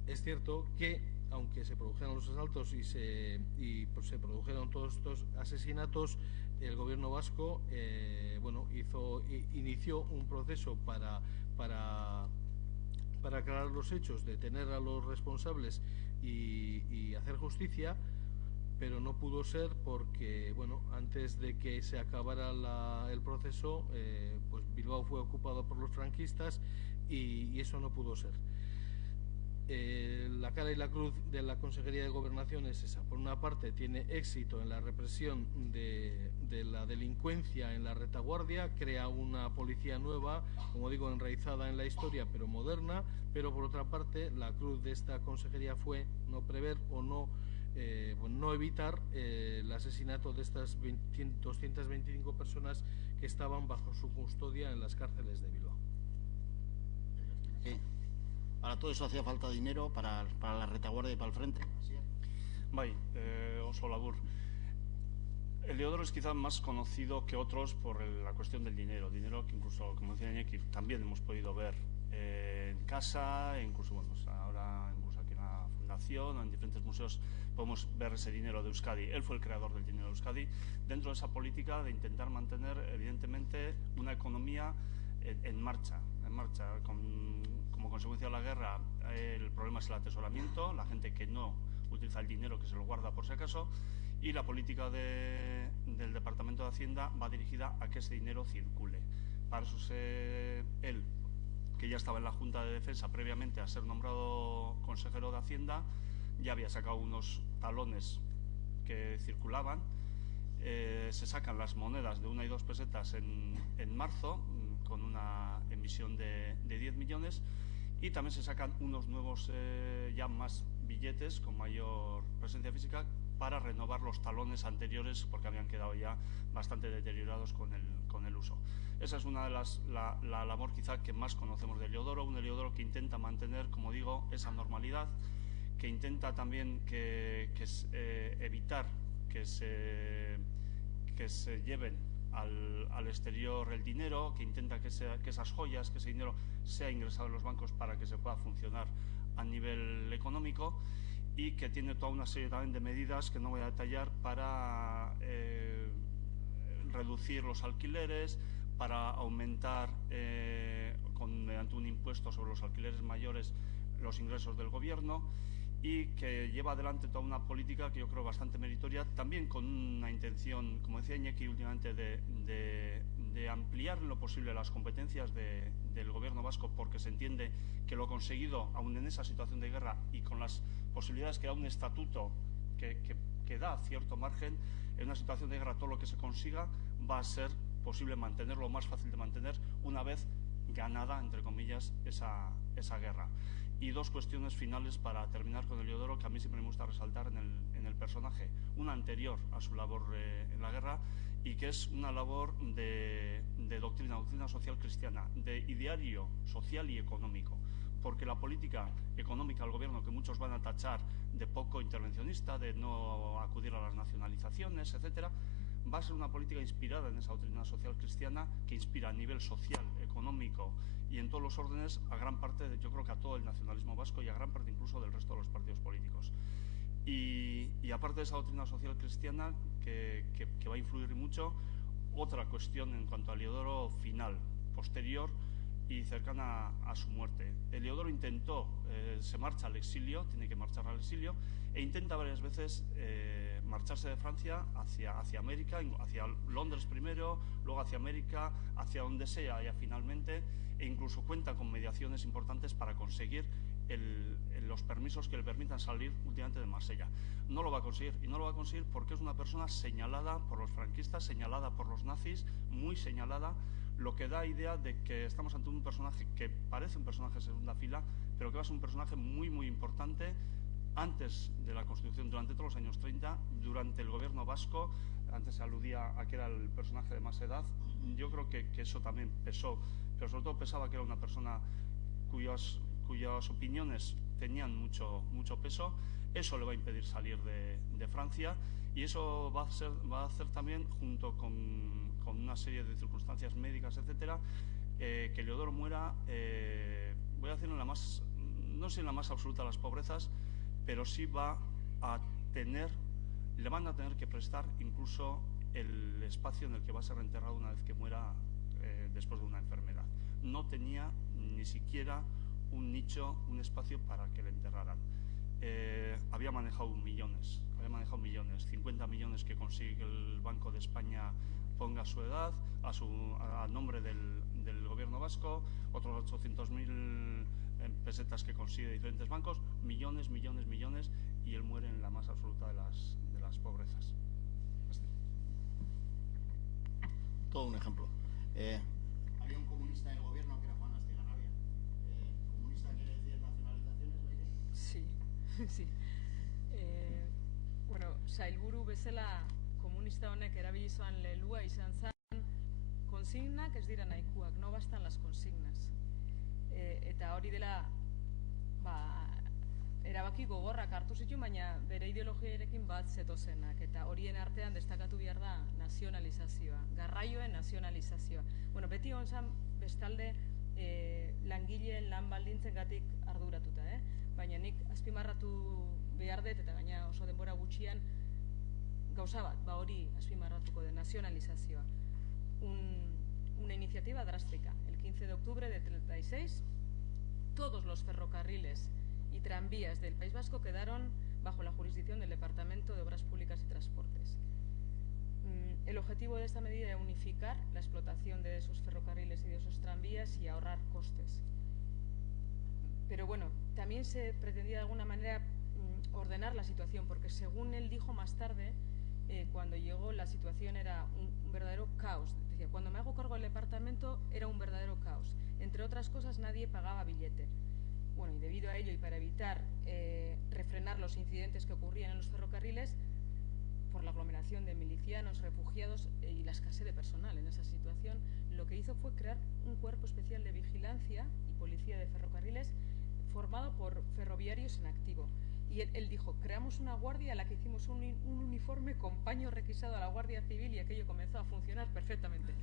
Es cierto que, aunque se produjeran los asaltos y se produjeron todos estos asesinatos, el gobierno vasco inició un proceso para aclarar los hechos, detener a los responsables y hacer justicia, pero no pudo ser porque, antes de que se acabara el proceso, Bilbao fue ocupado por los franquistas, y eso no pudo ser. La cara y la cruz de la Consejería de Gobernación es esa. Por una parte, tiene éxito en la represión de la delincuencia en la retaguardia, crea una policía nueva, como digo, enraizada en la historia, pero moderna. Pero por otra parte, la cruz de esta consejería fue no prever o no evitar el asesinato de estas 225 personas que estaban bajo su custodia en las cárceles de Bilbao. Para todo eso hacía falta dinero, para la retaguardia y para el frente. Bai, oso labur. Eliodoro es quizá más conocido que otros por la cuestión del dinero que incluso, como decía Iñaki, también hemos podido ver en casa, incluso bueno, pues ahora incluso aquí en la fundación o en diferentes museos podemos ver ese dinero de Euskadi. Él fue el creador del dinero de Euskadi dentro de esa política de intentar mantener evidentemente una economía en marcha, como consecuencia de la guerra. El problema es el atesoramiento, la gente que no utiliza el dinero, que se lo guarda por si acaso, y la política del Departamento de Hacienda va dirigida a que ese dinero circule. Para eso él, que ya estaba en la Junta de Defensa previamente a ser nombrado consejero de Hacienda, ya había sacado unos talones que circulaban. Se sacan las monedas de 1 y 2 pesetas en marzo, con una emisión de 10 millones, y también se sacan unos nuevos, ya más billetes con mayor presencia física, para renovar los talones anteriores, porque habían quedado ya bastante deteriorados con el uso. Esa es una de la labor quizá que más conocemos de Eliodoro, un Eliodoro que intenta mantener, como digo, esa normalidad, que intenta también evitar que se lleven al exterior el dinero, que intenta que esas joyas, que ese dinero sea ingresado en los bancos para que se pueda funcionar a nivel económico, y que tiene toda una serie también de medidas que no voy a detallar para reducir los alquileres, para aumentar mediante un impuesto sobre los alquileres mayores los ingresos del gobierno, y que lleva adelante toda una política que yo creo bastante meritoria, también con una intención, como decía Iñaki últimamente, de ampliar en lo posible las competencias del gobierno vasco, porque se entiende que lo conseguido, aún en esa situación de guerra y con las posibilidades que da un estatuto que da cierto margen, en una situación de guerra todo lo que se consiga va a ser posible mantenerlo, más fácil de mantener una vez ganada, entre comillas, esa guerra. Y dos cuestiones finales para terminar con Eliodoro, que a mí siempre me gusta resaltar en el personaje. Una anterior a su labor en la guerra, y que es una labor de doctrina social cristiana, de ideario social y económico. Porque la política económica del gobierno, que muchos van a tachar de poco intervencionista, de no acudir a las nacionalizaciones, etcétera, va a ser una política inspirada en esa doctrina social cristiana, que inspira a nivel social, económico y en todos los órdenes a gran parte, yo creo que a todo el nacionalismo vasco y a gran parte incluso del resto de los partidos políticos. Y aparte de esa doctrina social cristiana que va a influir mucho, otra cuestión en cuanto a Eliodoro final, posterior y cercana a su muerte. Eliodoro intentó, se marcha al exilio, tiene que marchar al exilio, e intenta varias veces marcharse de Francia hacia América, hacia Londres primero, luego hacia América, hacia donde sea ya finalmente, e incluso cuenta con mediaciones importantes para conseguir los permisos que le permitan salir últimamente de Marsella. No lo va a conseguir, y no lo va a conseguir porque es una persona señalada por los franquistas, señalada por los nazis, muy señalada, lo que da idea de que estamos ante un personaje que parece un personaje de segunda fila, pero que va a ser un personaje muy, muy importante antes de la Constitución, durante todos los años 30, durante el gobierno vasco. Antes se aludía a que era el personaje de más edad. Yo creo que eso también pesó, pero sobre todo pesaba que era una persona cuyas opiniones tenían mucho peso. Eso le va a impedir salir de Francia, y eso va a hacer también, junto con una serie de circunstancias médicas, etcétera, que Eliodoro muera, voy a decir no sé en la más absoluta de las pobrezas, pero sí le van a tener que prestar incluso el espacio en el que va a ser reenterrado una vez que muera, después de una enfermedad. No tenía ni siquiera un nicho, un espacio para que le enterraran. Había manejado millones, 50 millones que consigue que el Banco de España ponga su edad a nombre del gobierno vasco, otros 800.000 pesetas que consigue de diferentes bancos, millones, millones, millones, y él muere en la más absoluta de las pobrezas. Todo un ejemplo. Había un comunista en el gobierno que era Juan Astigarrabia. ¿Comunista quiere decir nacionalizaciones, Leire? Sí, sí. Bueno, sailburu bezala komunista honek erabili zoan lelua izan zen konsignak ez dira nahikoak, no bastan las consignas. Eta hori dela, erabaki gogorrak hartu zituen, baina bere ideologiarekin bat zetozenak, eta horien artean destakatu behar da nazionalizazioa, garraioen nazionalizazioa. Bueno, beti hon zan bestalde langileen lan baldintzengatik arduratuta, baina nik azpimarratu behar dut, eta gaina oso denbora gutxian gauza bat, hori azpimarratuko de nazionalizazioa. Una iniciativa drástica. El 15 de octubre de 36, todos los ferrocarriles y tranvías del País Vasco quedaron bajo la jurisdicción del Departamento de Obras Públicas y Transportes. El objetivo de esta medida era unificar la explotación de esos ferrocarriles y de esos tranvías y ahorrar costes. Pero bueno, también se pretendía de alguna manera ordenar la situación, porque según él dijo más tarde, cuando llegó la situación era un verdadero caos. Decía, cuando me hago cargo del departamento era un verdadero caos. Entre otras cosas, nadie pagaba billete. Bueno, y debido a ello y para evitar refrenar los incidentes que ocurrían en los ferrocarriles, por la aglomeración de milicianos, refugiados y la escasez de personal en esa situación, lo que hizo fue crear un cuerpo especial de vigilancia y policía de ferrocarriles formado por ferroviarios en activo. Y él dijo, creamos una guardia a la que hicimos un uniforme con paño requisado a la Guardia Civil, y aquello comenzó a funcionar perfectamente.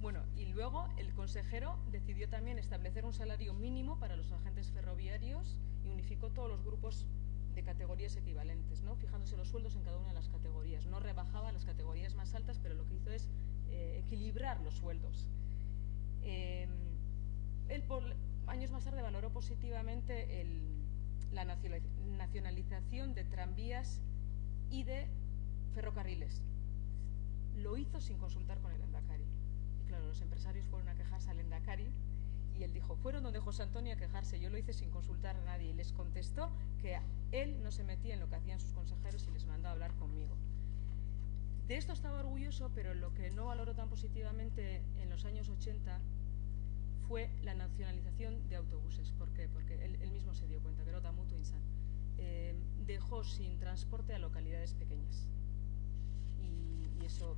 Bueno, y luego el consejero decidió también establecer un salario mínimo para los agentes ferroviarios y unificó todos los grupos de categorías equivalentes, ¿no? Fijándose los sueldos en cada una de las categorías. No rebajaba las categorías más altas, pero lo que hizo es equilibrar los sueldos. Él años más tarde valoró positivamente la nacionalización de tranvías y de ferrocarriles. Lo hizo sin consultar con el Lehendakari. Y claro, los empresarios fueron a quejarse al Lehendakari y él dijo, fueron donde José Antonio a quejarse, yo lo hice sin consultar a nadie. Y les contestó que él no se metía en lo que hacían sus consejeros y les mandó a hablar conmigo. De esto estaba orgulloso, pero lo que no valoró tan positivamente en los años 80 fue la nacionalización de autobuses. ¿Por qué? Porque él mismo se dio cuenta, que era mutuo insan. Dejó sin transporte a localidades pequeñas. Y eso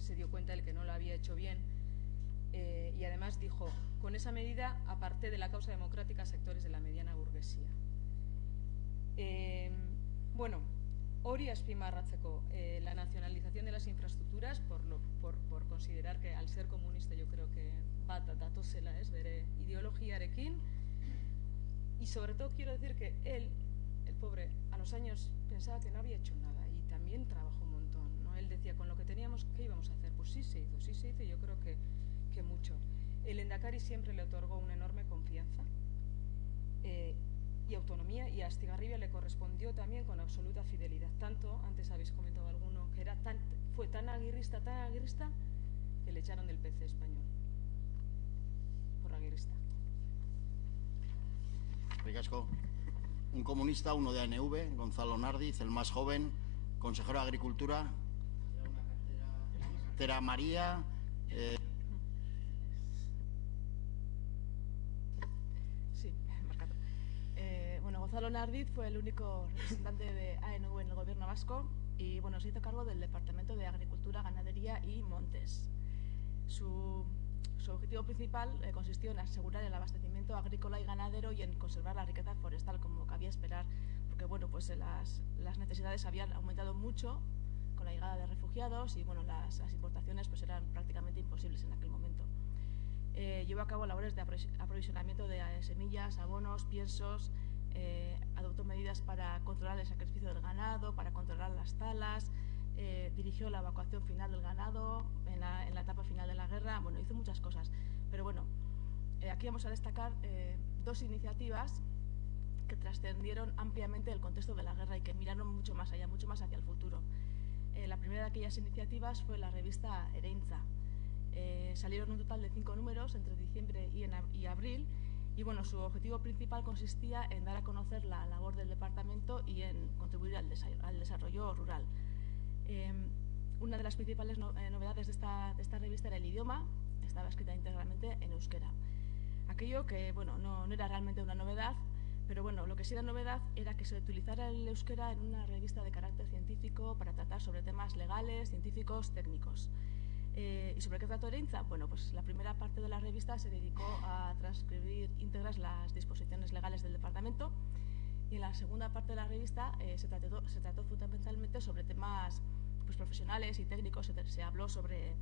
se dio cuenta él que no lo había hecho bien. Y además dijo, con esa medida aparté de la causa democrática sectores de la mediana burguesía. Bueno, hori azpimarratzeko, la nacionalización de las infraestructuras, por considerar que al ser comunista yo creo que bat datozela, bere ideologiarekin, y sobre todo quiero decir que él, el pobre, a los años pensaba que no había hecho nada y también trabajó un montón, ¿no? Él decía, con lo que teníamos, ¿qué íbamos a hacer? Pues sí se hizo, yo creo que mucho. El Lehendakari siempre le otorgó una enorme confianza y autonomía, y a Astigarribia le correspondió también con absoluta fidelidad. Tanto, antes habéis comentado alguno, que fue tan aguirrista, que le echaron del PC español. Por aguirrista. Ricasco. Un comunista, uno de ANV, Gonzalo Nardiz, el más joven, consejero de Agricultura. Tera María. Sí, marcado. Bueno, Gonzalo Nardiz fue el único representante de ANV en el gobierno vasco y bueno, se hizo cargo del Departamento de Agricultura, Ganadería y Montes. Su objetivo principal consistió en asegurar el abastecimiento agrícola y ganadero y en conservar la riqueza forestal, como cabía esperar, porque bueno, pues las necesidades habían aumentado mucho con la llegada de refugiados y bueno, las importaciones pues eran prácticamente imposibles en aquel momento. Llevó a cabo labores de aprovisionamiento de semillas, abonos, piensos, adoptó medidas para controlar el sacrificio del ganado, para controlar las talas, dirigió la evacuación final del ganado en la etapa final de la guerra. Bueno, hizo muchas cosas, pero bueno, aquí vamos a destacar dos iniciativas que trascendieron ampliamente el contexto de la guerra y que miraron mucho más allá, mucho más hacia el futuro. La primera de aquellas iniciativas fue la revista Ereintza. Salieron un total de 5 números entre diciembre y abril, y bueno, su objetivo principal consistía en dar a conocer la labor del departamento y en contribuir al desarrollo rural. Una de las principales novedades de esta revista era el idioma. Estaba escrita íntegramente en euskera. Aquello que, bueno, no era realmente una novedad, pero bueno, lo que sí era novedad era que se utilizara el euskera en una revista de carácter científico para tratar sobre temas legales, científicos, técnicos. ¿Y sobre qué trató Ereintza? Bueno, pues la primera parte de la revista se dedicó a transcribir íntegras las disposiciones legales del departamento, y en la segunda parte de la revista se trató fundamentalmente sobre temas pues, profesionales y técnicos. Se habló sobre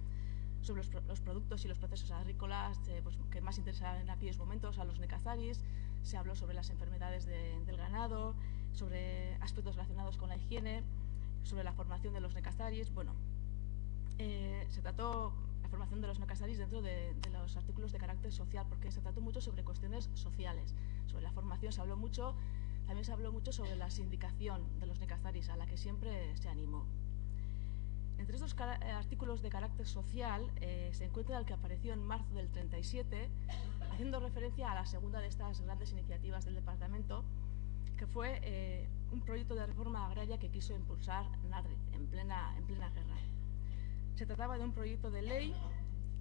los productos y los procesos agrícolas pues, que más interesaban en aquellos momentos a los nekazaris. Se habló sobre las enfermedades del ganado, sobre aspectos relacionados con la higiene, sobre la formación de los nekazaris. Bueno, se trató la formación de los nekazaris dentro de los artículos de carácter social, porque se trató mucho sobre cuestiones sociales. Sobre la formación se habló mucho, también se habló mucho sobre la sindicación de los nekazaris, a la que siempre se animó. Entre estos artículos de carácter social se encuentra el que apareció en marzo del 37, haciendo referencia a la segunda de estas grandes iniciativas del departamento, que fue un proyecto de reforma agraria que quiso impulsar Nardi en plena guerra. Se trataba de un proyecto de ley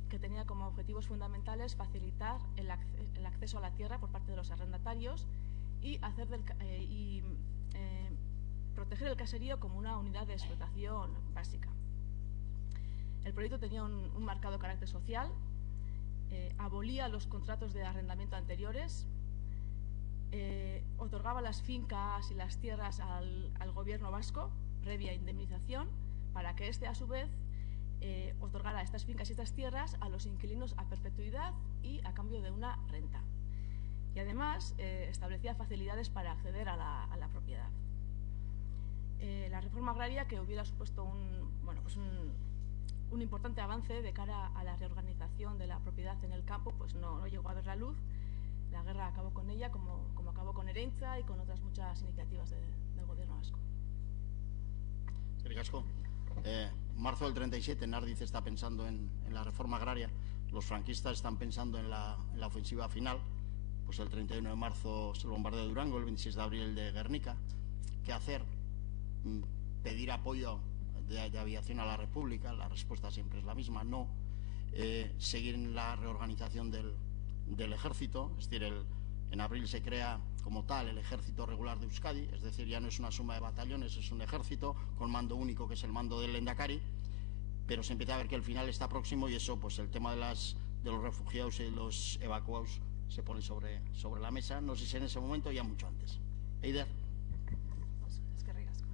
que tenía como objetivos fundamentales facilitar el acceso a la tierra por parte de los arrendatarios y proteger el caserío como una unidad de explotación básica. El proyecto tenía un marcado carácter social, abolía los contratos de arrendamiento anteriores, otorgaba las fincas y las tierras al gobierno vasco previa indemnización, para que éste a su vez otorgara estas fincas y estas tierras a los inquilinos a perpetuidad y a cambio de una renta. Y además establecía facilidades para acceder a la propiedad. La reforma agraria, que hubiera supuesto un importante avance de cara a la reorganización de la propiedad en el campo, pues no llegó a ver la luz. La guerra acabó con ella, como acabó con Ereintza y con otras muchas iniciativas del gobierno vasco. Casco. Marzo del 37, Nardiz está pensando en la reforma agraria, los franquistas están pensando en la ofensiva final, pues el 31 de marzo es el bombardeo de Durango, el 26 de abril el de Guernica. ¿Qué hacer? Pedir apoyo de aviación a la República. La respuesta siempre es la misma, no. Seguir en la reorganización del ejército, es decir, en abril se crea como tal el Ejército Regular de Euskadi, es decir, ya no es una suma de batallones, es un ejército con mando único, que es el mando del Lehendakari, pero se empieza a ver que el final está próximo, y eso, pues el tema de los refugiados y los evacuados se pone sobre la mesa, no sé si en ese momento, ya mucho antes. Eider. Es que ricasco.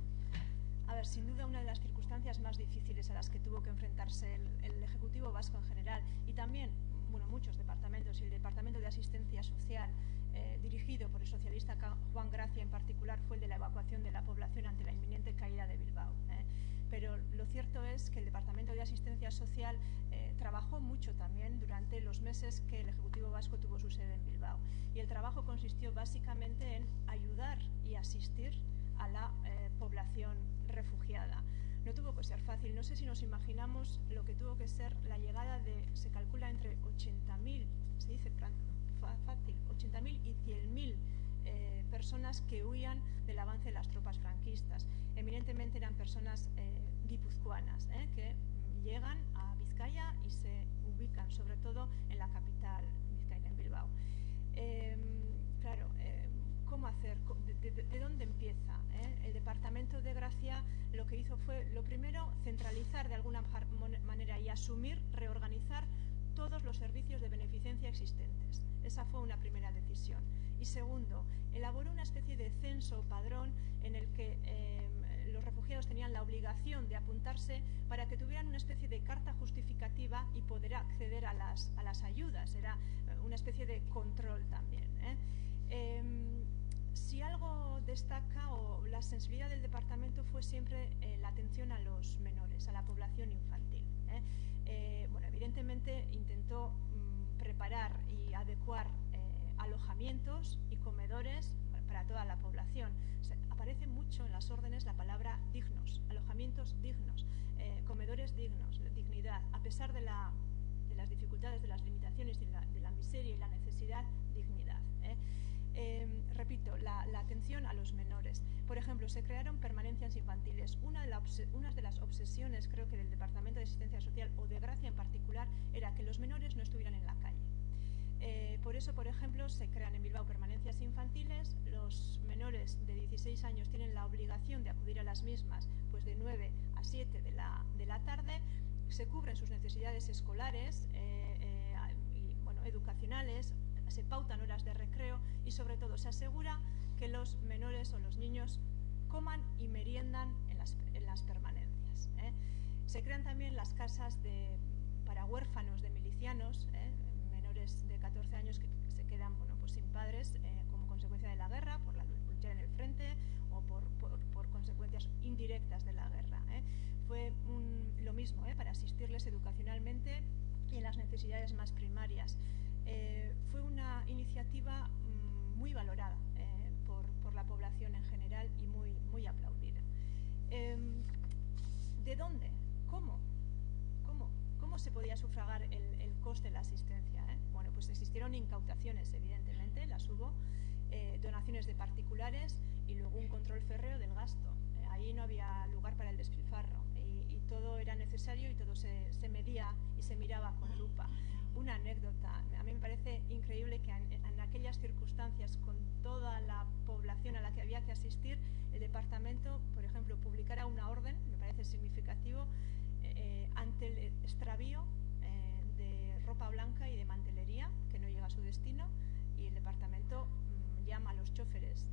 A ver, sin duda una de las circunstancias más difíciles a las que tuvo que enfrentarse el Ejecutivo vasco en general, y también, bueno, muchos departamentos, y el Departamento de Asistencia Social, dirigido por el socialista Juan Gracia en particular, fue el de la evacuación de la población ante la inminente caída de Bilbao. Pero lo cierto es que el Departamento de Asistencia Social trabajó mucho también durante los meses que el Ejecutivo vasco tuvo su sede en Bilbao, y el trabajo consistió básicamente en ayudar y asistir a la población refugiada. No tuvo que ser fácil, no sé si nos imaginamos lo que tuvo que ser la llegada se calcula entre 80.000, se dice fácil, 80.000 y 100.000 personas que huían del avance de las tropas franquistas. Eminentemente eran personas guipuzcoanas, que llegan a Vizcaya y se ubican sobre todo en la capital vizcaína, en Bilbao. Claro, ¿cómo hacer? ¿De dónde empieza? El Departamento de Gracia lo que hizo fue, lo primero, centralizar de alguna manera y asumir, reorganizar todos los servicios de beneficencia existentes. Esa fue una primera decisión. Y segundo, elaboró una especie de censo o padrón en el que los refugiados tenían la obligación de apuntarse para que tuvieran una especie de carta justificativa y poder acceder a las ayudas. Era una especie de control también. Si algo destaca, o la sensibilidad del departamento, fue siempre la atención a los menores, a la población infantil. Bueno, evidentemente intentó preparar y adecuar alojamientos y comedores para toda la población. Aparece mucho en las órdenes la palabra dignos, alojamientos dignos, comedores dignos, dignidad, a pesar de la mismas, pues de 9 a 7 de la tarde, se cubren sus necesidades escolares y bueno, educacionales, se pautan horas de recreo y sobre todo se asegura que los menores o los niños coman y meriendan en las permanencias. Se crean también las casas para huérfanos de milicianos, menores de 14 años que se quedan bueno, pues sin padres como consecuencia de la guerra, por la lucha en el frente o por consecuencias indirectas de la guerra. Fue lo mismo para asistirles educacionalmente y en las necesidades más primarias. Fue una iniciativa muy valorada por la población en general y muy aplaudida. ¿De dónde? ¿Cómo se podía sufragar el coste de la asistencia? Bueno, pues existieron incautaciones, evidentemente, las hubo, donaciones de particulares y luego un control férreo del gasto. Ahí no había lugar para el despilfarro y todo era necesario y todo se medía y se miraba con lupa. Una anécdota, a mí me parece increíble que en aquellas circunstancias, con toda la población a la que había que asistir, el departamento, por ejemplo, publicara una orden, me parece significativo, ante el extravío de ropa blanca y de mantelería que no llega a su destino, y el departamento llama a los choferes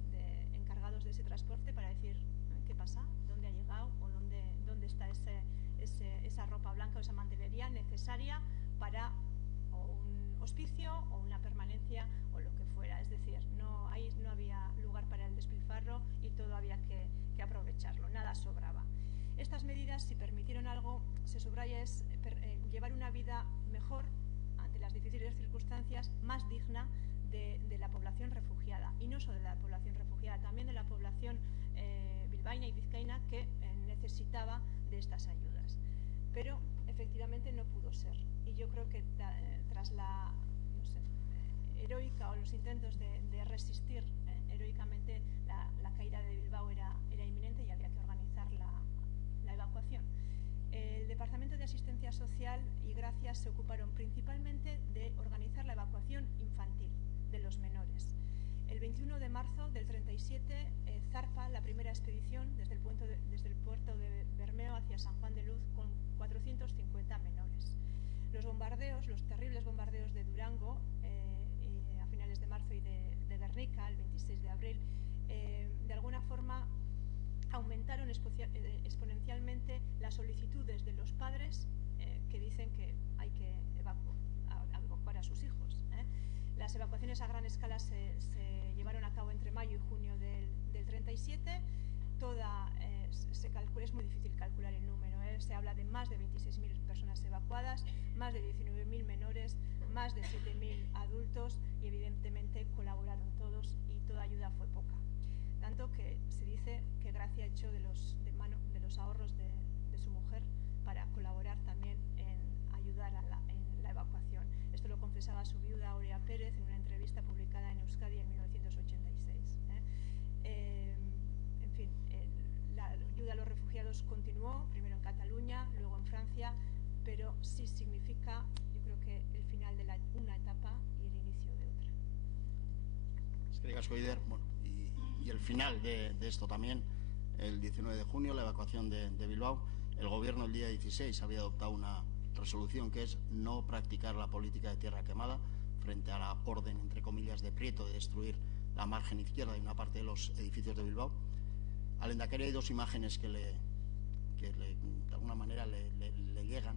encargados de ese transporte para decir qué pasa, dónde ha llegado o dónde está esa ropa blanca o esa mantelería necesaria para un hospicio o una permanencia o lo que fuera. Es decir, ahí no había lugar para el despilfarro y todo había que aprovecharlo, nada sobraba. Estas medidas, si permitieron algo, se subraya, es llevar una vida mejor ante las difíciles circunstancias, más digna de la población refugiada, y no solo de la población refugiada, también de la población bilbaína y vizcaína que necesitaba de estas ayudas. Pero efectivamente no pudo ser, y yo creo que tras la heroica o los intentos de resistir heroicamente, la caída de Bilbao era inminente y había que organizar la evacuación. El Departamento de Asistencia Social y Gracias se ocuparon principalmente de organizar la evacuación infantil de los menores. El 21 de marzo del 37 zarpa la primera expedición desde el puerto de Bermeo hacia San Juan de Luz con 450 menores. Los bombardeos, los terribles bombardeos de Durango a finales de marzo y de Guernica, el 26 de abril, de alguna forma aumentaron exponencialmente las solicitudes de los padres que dicen que hay que evacuar a sus hijos. Las evacuaciones a gran escala se llevaron a cabo entre mayo y junio del 37. Es muy difícil calcular el número. Se habla de más de 26.000 personas evacuadas, más de 19.000 menores, más de 7.000 adultos, y evidentemente colaboraron todos y toda ayuda fue poca. Tanto que se dice que Gracia echó de los ahorros de su mujer para colaborar también en ayudar en la evacuación. Esto lo confesaba su viuda Aurea Pérez en una entrevista publicada en Euskadi en 1986. En fin, la ayuda a los refugiados continuó, primero en Cataluña, luego en Francia, pero sí significa, yo creo que el final de una etapa y el inicio de otra. Eskerrik asko, Ider. Bueno, y el final de esto también, el 19 de junio, la evacuación de Bilbao. El gobierno el día 16 había adoptado una resolución que es no practicar la política de tierra quemada frente a la orden, entre comillas, de Prieto de destruir la margen izquierda y una parte de los edificios de Bilbao. Al Lehendakari hay dos imágenes que de alguna manera le llegan.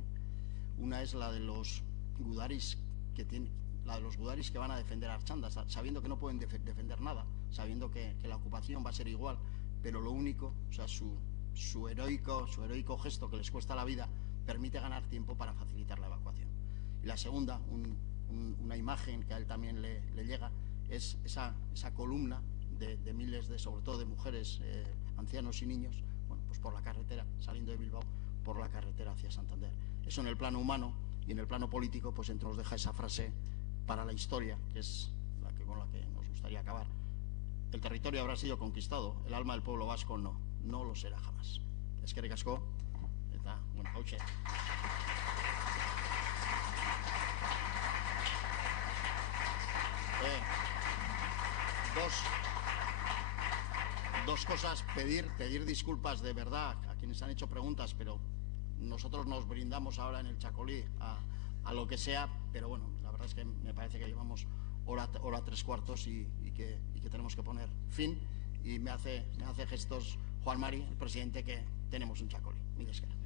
Una es la de los gudaris que van a defender a Archanda, sabiendo que no pueden defender nada, sabiendo que la ocupación va a ser igual, pero lo único, o sea, su heroico gesto que les cuesta la vida permite ganar tiempo para facilitar la evacuación. Y la segunda, una imagen que a él también le llega, es esa columna de miles, sobre todo de mujeres, ancianos y niños, bueno, pues por la carretera, saliendo de Bilbao, por la carretera hacia Santander. Eso en el plano humano, y en el plano político, pues nos deja esa frase para la historia, que es con la que nos gustaría acabar. El territorio habrá sido conquistado, el alma del pueblo vasco no lo será jamás. Eskerrik asko, eta, bueno, hauxe. Dos cosas, pedir disculpas de verdad a quienes han hecho preguntas, pero nosotros nos brindamos ahora en el Chacolí a lo que sea, pero bueno, la verdad es que me parece que llevamos hora 3/4 y que tenemos que poner fin, y me hace gestos Juan Mari, el presidente, que tenemos un Chacolí. Mil gracias.